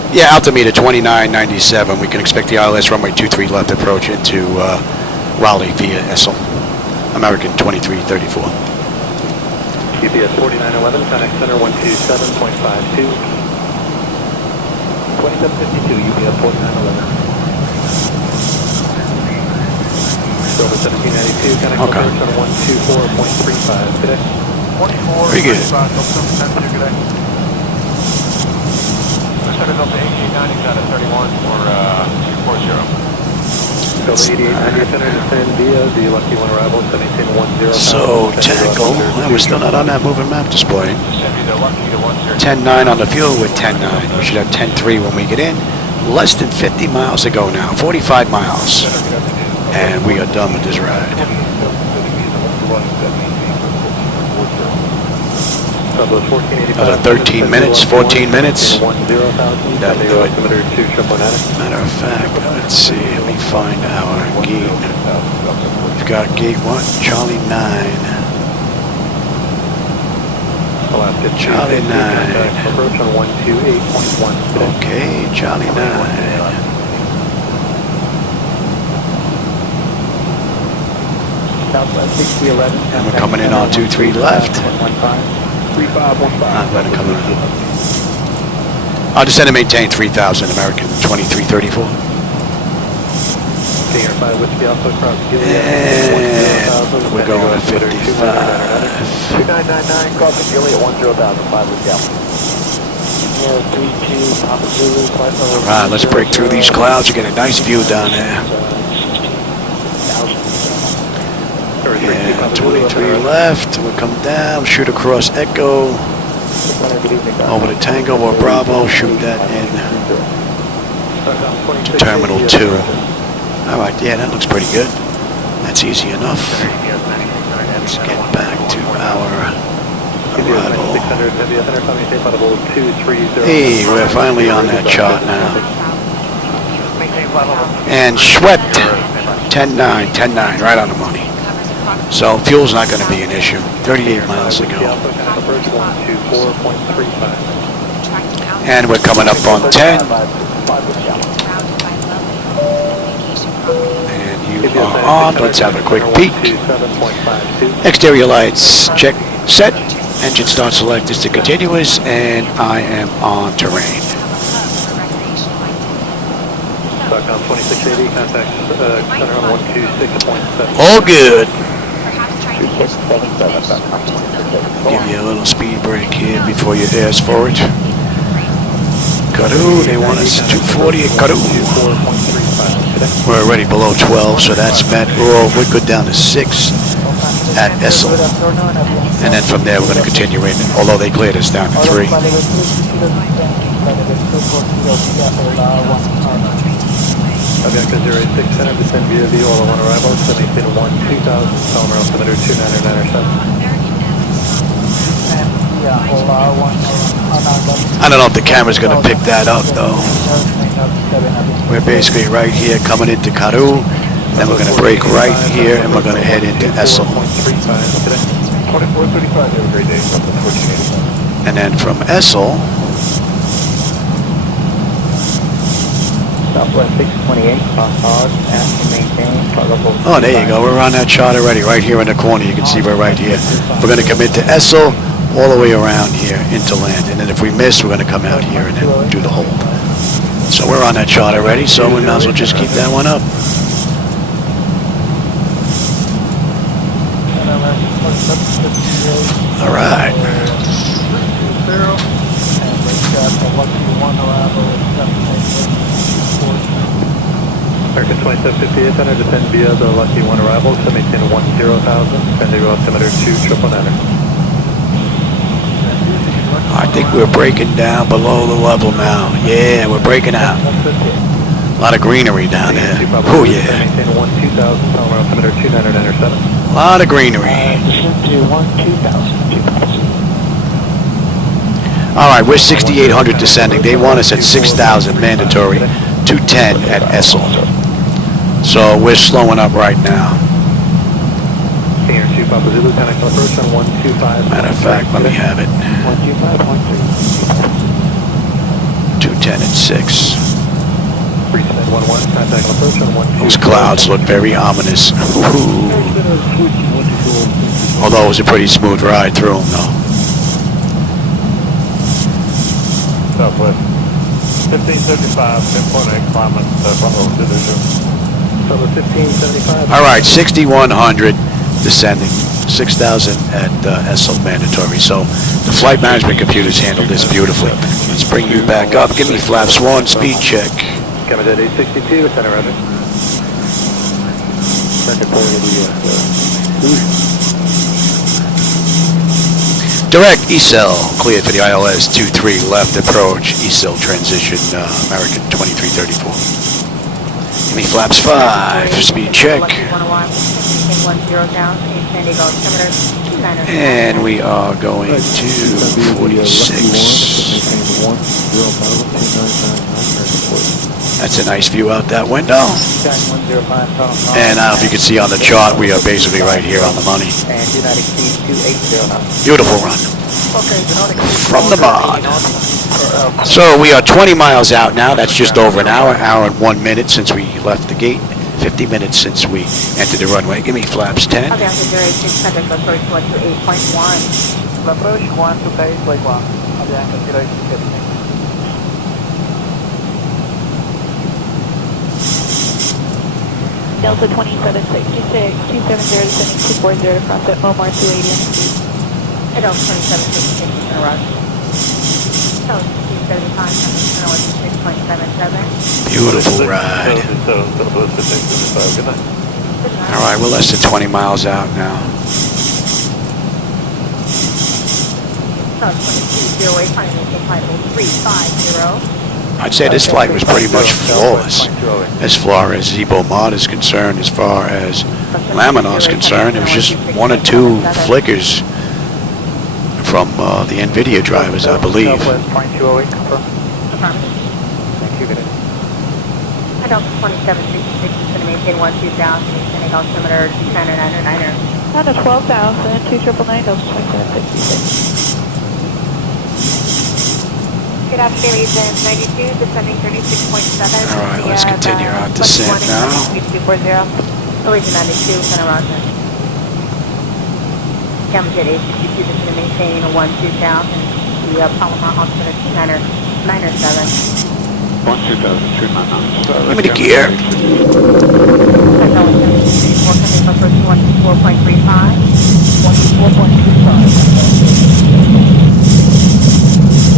Yeah, altimeter 2997. We can expect the ILS runway 23 left approach into Raleigh via Essel. American 2334. UPS 4911, connect center 127.52. 2752, UPS 4911. Silver 1792, connect approach on 124.35 today. 24. Pretty good. Started up to 1890 out of 31 for 240. Silver 8890 center descend via the Lucky One arrival 1710. So, tackle, we're still not on that moving map display. 10-9 on the fuel with 10-9. We should have 10-3 when we get in. Less than 50 miles to go now, 45 miles. And we are done with this ride. Another 13 minutes, 14 minutes. That'll do it. Matter of fact, let's see, let me find our gate. We've got gate what? Charlie 9. Charlie 9. Okay, Charlie 9. And we're coming in on 23 left. I'm going to come around. I'll descend and maintain 3,000, American 2334. And we're going to 55. 2999, crossing Gilly at 10,005 with Gal. Alright, let's break through these clouds. You get a nice view down there. Yeah, 23 left, we'll come down, shoot across Echo, over to Tango or Bravo, shoot that in to Terminal 2. Alright, yeah, that looks pretty good. That's easy enough. Let's get back to our arrival. Hey, we're finally on that chart now. And swept 10-9, 10-9, right on the money. So fuel's not going to be an issue. 38 miles to go. Approach 124.35. And we're coming up on 10. And you are on. Let's have a quick peek. Exterior lights check, set. Engine start select is to continuous, and I am on terrain. Stockdown 2680, contact center on 126.7. All good. 2677. Give you a little speed break here before you ask for it. Karoo, they want us 240 at Karoo. We're already below 12, so that's met. We're good down to 6 at Essel. And then from there, we're going to continue in, although they cleared us down to 3. Avianca 086 Center, descend via the all on arrival, 718 2000, Palmer altimeter 29997. I don't know if the camera's going to pick that up, though. We're basically right here coming into Karoo. Then we're going to break right here, and we're going to head into Essel. 2435, have a great day. And then from Essel, Southwest 628, cross and maintain flight level. oh, there you go. We're on that chart already, right here in the corner. You can see we're right here. We're going to come into Essel, all the way around here into land. And then if we miss, we're going to come out here and then do the hold. So we're on that chart already, so we might as well just keep that one up. All right. American 2758 Center, descend via the Lucky 1 arrival, 718 10,000, San altimeter 2,999. I think we're breaking down below the level now. Yeah, we're breaking out. A lot of greenery down there. Oh, yeah. A lot of greenery. All right, we're 6,800 descending. They want us at 6,000 mandatory, 210 at Essel. So we're slowing up right now. Matter of fact, let me have it. 210 at 6. Those clouds look very ominous. Ooh. Although it was a pretty smooth ride through them, though. Southwest 1575, 10.8, climbing, front row 1575. All right, 6,100 descending, 6,000 at Essel mandatory. So the flight management computers handle this beautifully. Let's bring you back up. Give me flaps 1, speed check. Coming at 862, center roger. Direct ESEL, cleared for the ILS 23 left approach, ESEL transition, American 2334. Give me flaps 5, speed check. And we are going to 46. That's a nice view out that window. And if you can see on the chart, we are basically right here on the money. Beautiful run. From the mod. So we are 20 miles out now. That's just over an hour and 1 minute since we left the gate. 50 minutes since we entered the runway. Give me flaps 10. Approach 1 to 8.1. Approach 1 to 8.1. Delta 2766, 270 descending 240 across at Omar 280. Delta 2766 in a rush. So 275, 6.77. Beautiful ride. All right, we're less than 20 miles out now. So 2208, trying to maintain flight level 350. I'd say this flight was pretty much flawless as far as Zibo-Mod is concerned. As far as Laminar is concerned, it was just 1 or 2 flickers from the NVIDIA drivers, I believe. Delta 2766 is going to maintain 12,000, descending altimeter 299er. Down to 12,000, 2999, Delta 2766. Good afternoon, Region 92, descending 36.7. All right, let's continue our descent now. 240. Region 92, Center Roger. Camjet 862 is going to maintain a 12,000. The Palomar altimeter 297. 12,000, 299. Give me the gear. Coming for approach 124.35.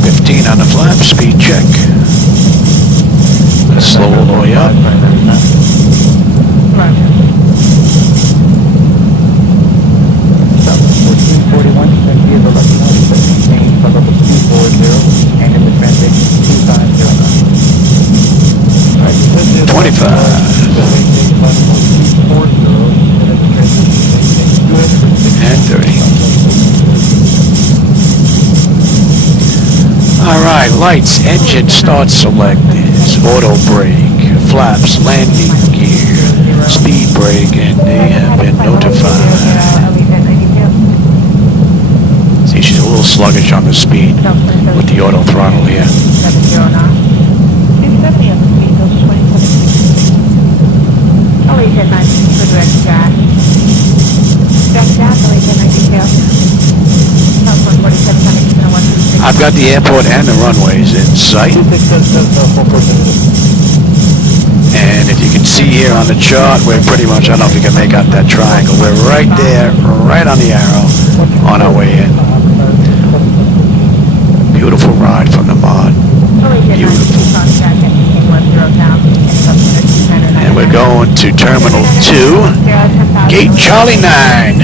15 on the flap, speed check. Let's slow all the way up. Roger. 1441, send you the lucky notice that contains from level 240 and in the transition 2509. 25. And 30. Alright, lights, engine start select is auto brake, flaps, landing gear, speed brake, and they have been notified. See, she's a little sluggish on the speed with the auto throttle here. 270 on the speed, Delta 2766. Allegiant 92 for direct track. Direct track, Allegiant 92. I've got the airport and the runways in sight. And if you can see here on the chart, we're pretty much, I don't know if you can make out that triangle, we're right there, right on the arrow, on our way in. Beautiful ride from the mod. Beautiful. And we're going to Terminal 2, Gate Charlie 9.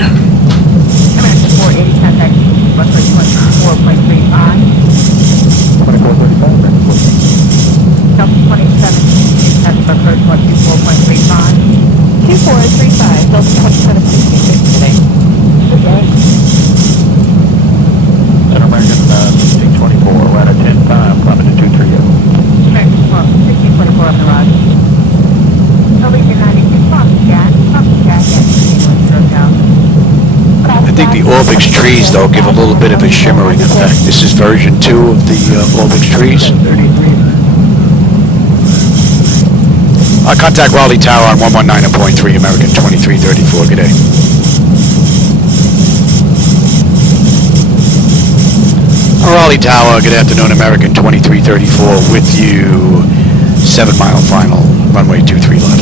Delta 27, for approach 124.35. 2435, Delta 2766 today. Center American 1624, right at 10 time, climbing to 230. American 1624 on the rod. Allegiant 92, Copycat, I think the Orbix trees, though, give a little bit of a shimmering effect. This is version 2 of the Orbix trees. Contact Raleigh Tower on 119.3, American 2334. Good day. Raleigh Tower, good afternoon, American 2334 with you. 7 mile final, runway 23 left.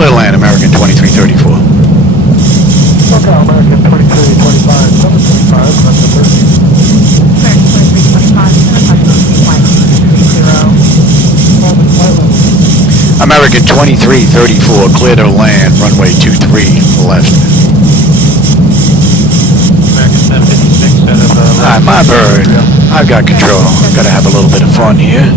Clear land, American 2334. Okay, American 2325, 725, that's the 30. American 2325, American 2334, clear to land, runway 23 left. American 1056 out of Alright, my bird. I've got control. Gotta have a little bit of fun here.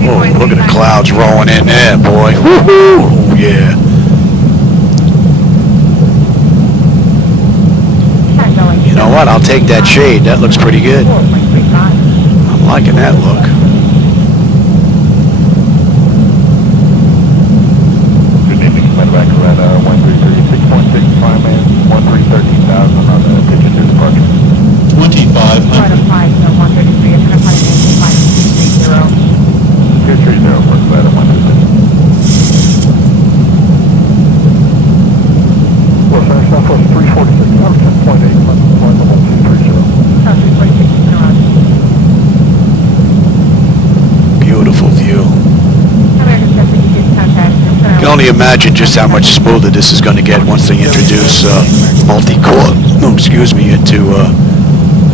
Whoa, look at the clouds rolling in there, boy. Woohoo! Yeah. You know what? I'll take that shade. That looks pretty good. I'm liking that look. Good evening, Medevac Coretta, 1336.6, climb in, 1313,000 on the pigeon to departure. 2500. 230 for Coretta, 126. Well, Center Southwest 346, out of 10.8, flight level 230. Beautiful view. You can only imagine just how much smoother this is going to get once they introduce multi-core, into,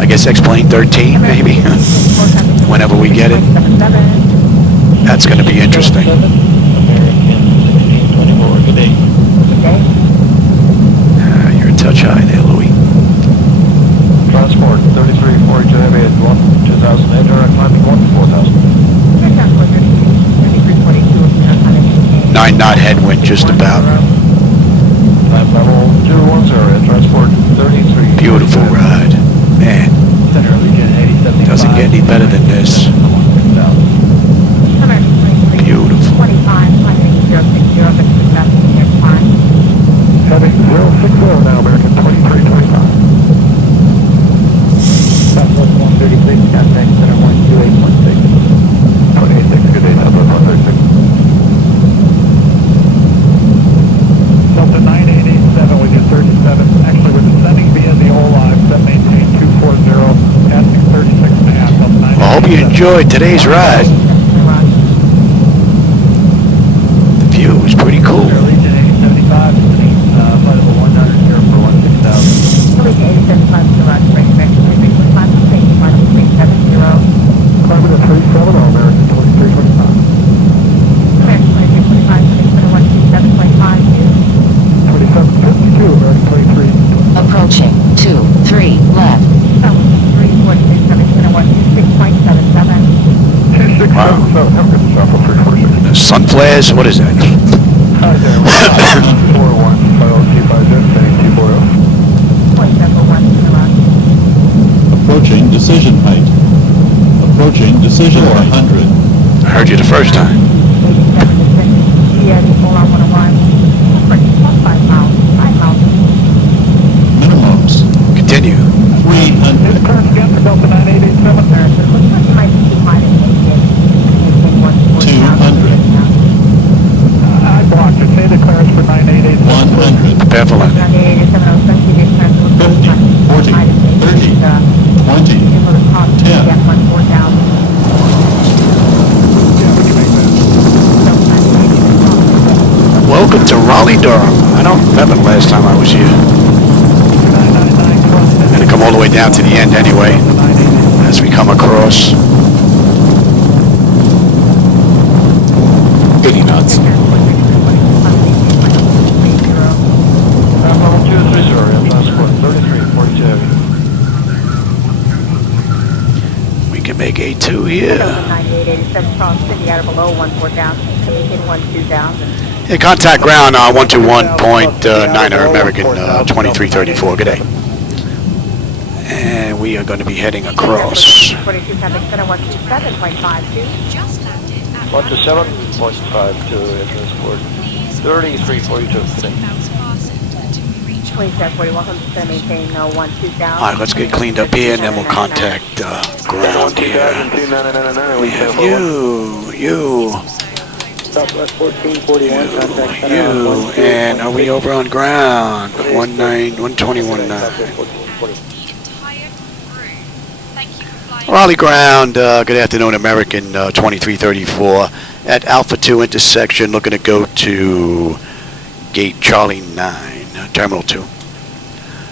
I guess, X-Plane 13, maybe, whenever we get it. That's going to be interesting. American 1624, good day. You're a touch high there, Louis. Transport 3340 Heavy at 2008, direct climbing 4,000. 9 point, just about. Lab level 210, transport 33. Beautiful ride. Man, Center Region 8075. doesn't get any better than this. Beautiful. 25, Heading 060 now, American 2325. Southwest 136, contact center 12816. 286, good day, Southwest 136. Delta 9887 with you 37. Actually, we're descending via the OLI, set maintain 240, passing 36.5. Well, I hope you enjoyed today's ride. The view was pretty cool. Region 8075, flight level 100 here for 16,000. Climate at 37, all American 2325. 2752, American 23. Approaching 23 left. 2677, Wow. have a good stop on 346. The sun flares, what is that? Hi there, 41, 5050, heading 240. Approaching decision height. Approaching decision 100. I heard you the first time. Minimums. Continue. 300. His current scan for Delta 9887. 200. I blocked it, say the clearance for 9887. 100. Prepare for landing. 50. 40. 30. 20. 10. Welcome to Raleigh, Durham. I don't remember the last time I was here. I'm gonna come all the way down to the end anyway, as we come across. 80 knots. Level 230, transport 3342. We can make A2 here. 9887 cross city out below 14 down, communicating 12 down. Yeah, contact ground 121.9 American 2334. Good day. And we are going to be heading across. 42 contact center 127.52. Just landed at 127.52, transport 3342. 2740, welcome to center, maintain 12 down. All right, let's get cleaned up here, and then we'll contact ground here. Yeah, you. Southwest 1441, contact center You, 121. and are we over on ground? 121.9. Raleigh ground, good afternoon, American 2334 at Alpha 2 intersection, looking to go to gate Charlie 9, Terminal 2.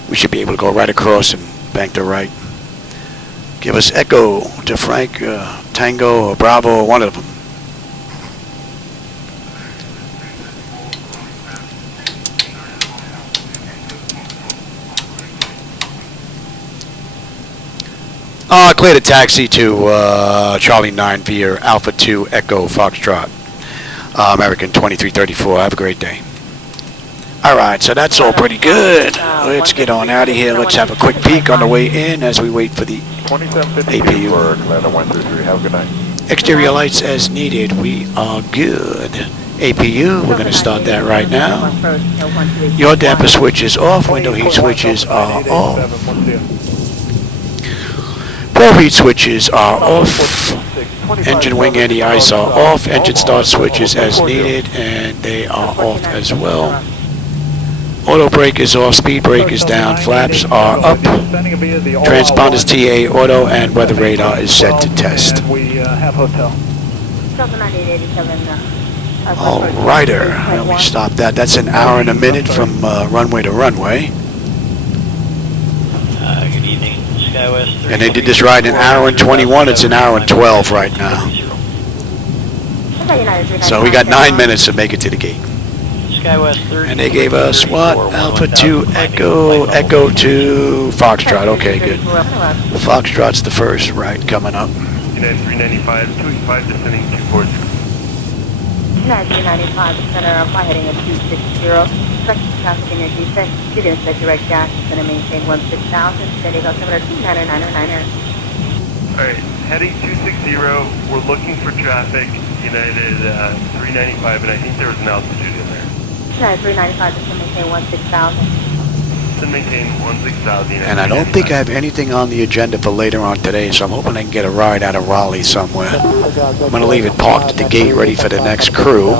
We should be able to go right across and bank to right. Give us Echo to Frank, Tango, or Bravo, or one of them. Clear the taxi to Charlie 9 via Alpha 2 Echo Foxtrot, American 2334. Have a great day. All right, so that's all pretty good. Let's get on out of here. Let's have a quick peek on the way in as we wait for the 2752 for Atlanta 133. Have a good night. exterior lights as needed. We are good. APU, we're going to start that right now. Your damper switch is off. Window heat switches are off. Pro heat switches are off. Engine wing anti-ice are off. Engine start switches as needed, and they are off as well. Auto brake is off. Speed brake is down. Flaps are up. Transponders TA auto and weather radar is set to test. We have hotel. All righter. We stop that. That's an hour and a minute from runway to runway. Good evening, SkyWest. And they did this ride in an hour and 21. It's an hour and 12 right now. So we got 9 minutes to make it to the gate. And they gave us what? Alpha 2 Echo, Echo 2 Foxtrot. Okay, good. Foxtrot's the first ride coming up. United 395, 285 descending 240. United 395, center of flight heading at 260. Select traffic in your descent. You didn't set direct dash. Going to maintain 16,000. Steady altimeter 299er. Alright, heading 260, we're looking for traffic, United 395, and I think there was an altitude in there. United 395, just to maintain 16,000. To maintain 16,000. And I don't think I have anything on the agenda for later on today, so I'm hoping I can get a ride out of Raleigh somewhere. I'm going to leave it parked at the gate ready for the next crew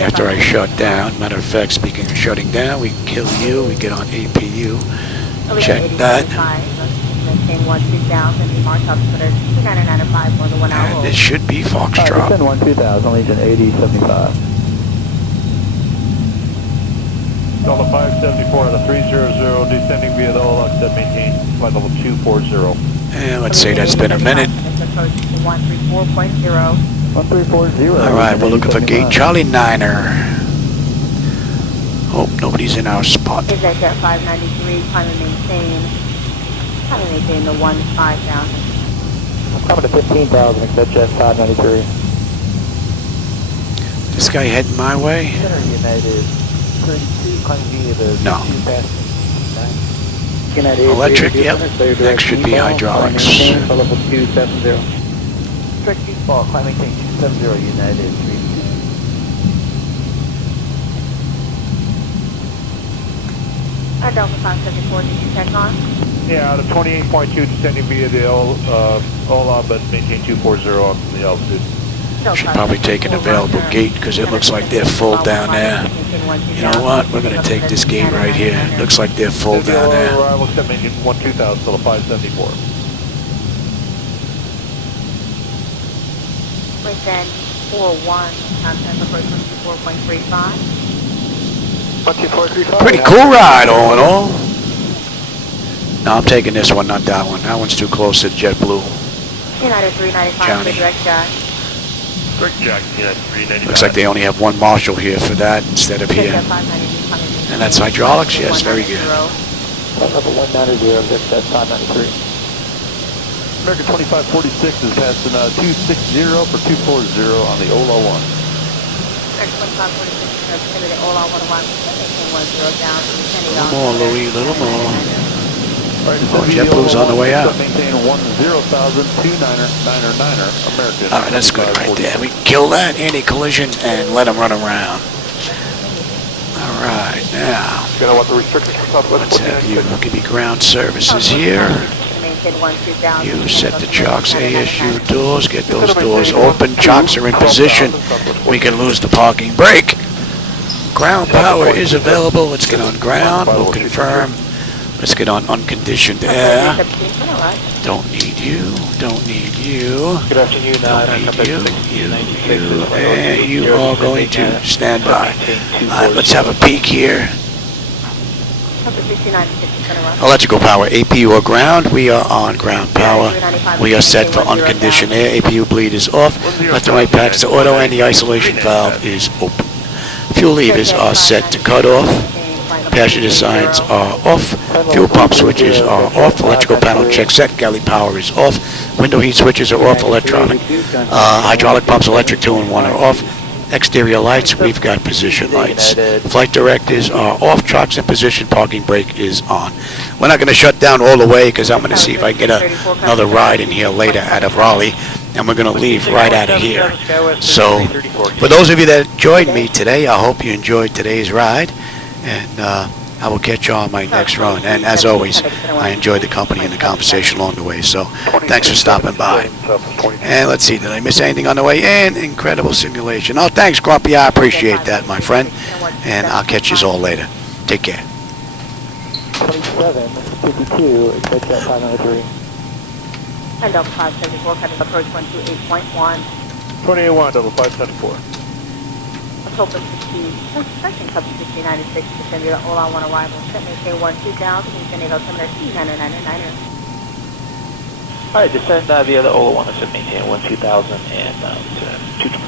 after I shut down. Matter of fact, speaking of shutting down, we kill you, we get on APU. Check that. Maintain 12,000. March altimeter 299.5 more than 1 hour. And this should be Foxtrot. Descend 12,000, Legion 8075. Delta 574 on the 300, descending via the OLOX that maintain flight level 240. And let's say that's been a minute. 134.0. 1340. Alright, we're looking for gate Charlie 9er. Hope nobody's in our spot. Is that jet 593, climb and maintain the 15,000. Coming to 15,000, except jet 593. This guy heading my way? Center United 32, climbing via the No. Electric, yep. Next should be hydraulics. Level 270. Strict default, climbing tank 270, United 32. Delta 574, did you check on? Yeah, out of 28.2, descending via the OLA, but maintain 240 on the altitude. Should probably take an available gate because it looks like they're full down there. You know what? We're going to take this gate right here. Looks like they're full down there. Arrival, except maintain 12,000, Delta 574. Within 41, contact approach 24.35. 12435. Pretty cool ride all in all. No, I'm taking this one, not that one. That one's too close to JetBlue. United 395, County. direct dash. Direct jack, United 395. Looks like they only have one marshal here for that instead of here. And that's hydraulics? Yes, very good. Level 190, that's 593. American 2546 is passing 260 for 240 on the OLA 1. American 2546 is to the OLA 101, maintain 10 down. Little more, Louis, little more. Oh, JetBlue's on the way out. Maintain 10,029er American. Alright, that's good right there. We kill that anti-collision and let them run around. Alright, now, Gonna want the restrictions for Southwest. let's have you give me ground services here. You set the chocks ASU doors, get those doors open, chocks are in position. We can lose the parking brake. Ground power is available. Let's get on ground, we'll confirm. Let's get on unconditioned air. Don't need you, don't need you. Good afternoon, Don't need you, and you are going to stand by. Alright, let's have a peek here. Electrical power, APU or ground. We are on ground power. We are set for unconditioned air. APU bleed is off. Left and right packs to auto, and the isolation valve is open. Fuel levers are set to cut off. Passenger signs are off. Fuel pump switches are off. Electrical panel check set. Galley power is off. Window heat switches are off. Electronic. Hydraulic pumps, electric 2 and 1 are off. Exterior lights, we've got position lights. Flight directives are off. Chocks in position. Parking brake is on. We're not going to shut down all the way because I'm going to see if I can get another ride in here later out of Raleigh. And we're going to leave right out of here. So, for those of you that joined me today, I hope you enjoyed today's ride. And I will catch you on my next run. And as always, I enjoyed the company and the conversation along the way. So thanks for stopping by. And let's see, did I miss anything on the way in? Incredible simulation. Oh, thanks, Grumpy. I appreciate that, my friend. And I'll catch you all later. Take care. 2752, expect jet 593. And Delta 574, cutting approach 128.1. 28-1, Delta 574. Open 60, second Cub 6096, descend to the OLA 1 arrival, set maintain 12,000, descending altimeter 299er. Alright, descend via the OLA 1, set maintain 12,000 and 229.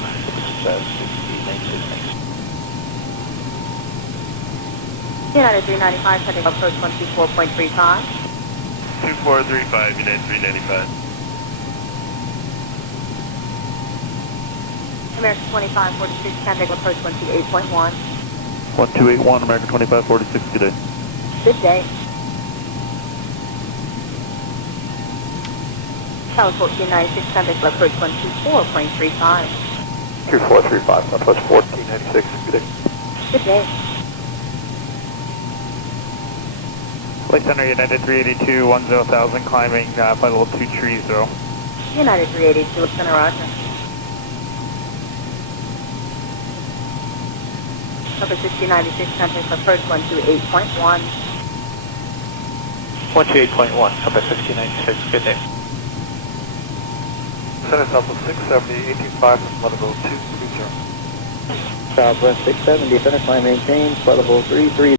Success, 6096. United 395, setting approach 124.35. 2435, United 395. American 2546, contact approach 128.1. 1281, American 2546, good day. Good day. Tower 1496, contact approach 124.35. 2435, Southwest 1496, good day. Good day. Flight Center United 382, 10,000, climbing flight level 230. United 382, Flight Center, roger. Number 6096, contact approach 128.1. 128.1, Compass 6096, good day. Center Southwest 670, 185 from flight level 230. Southwest 670, center climb maintained, flight level 33.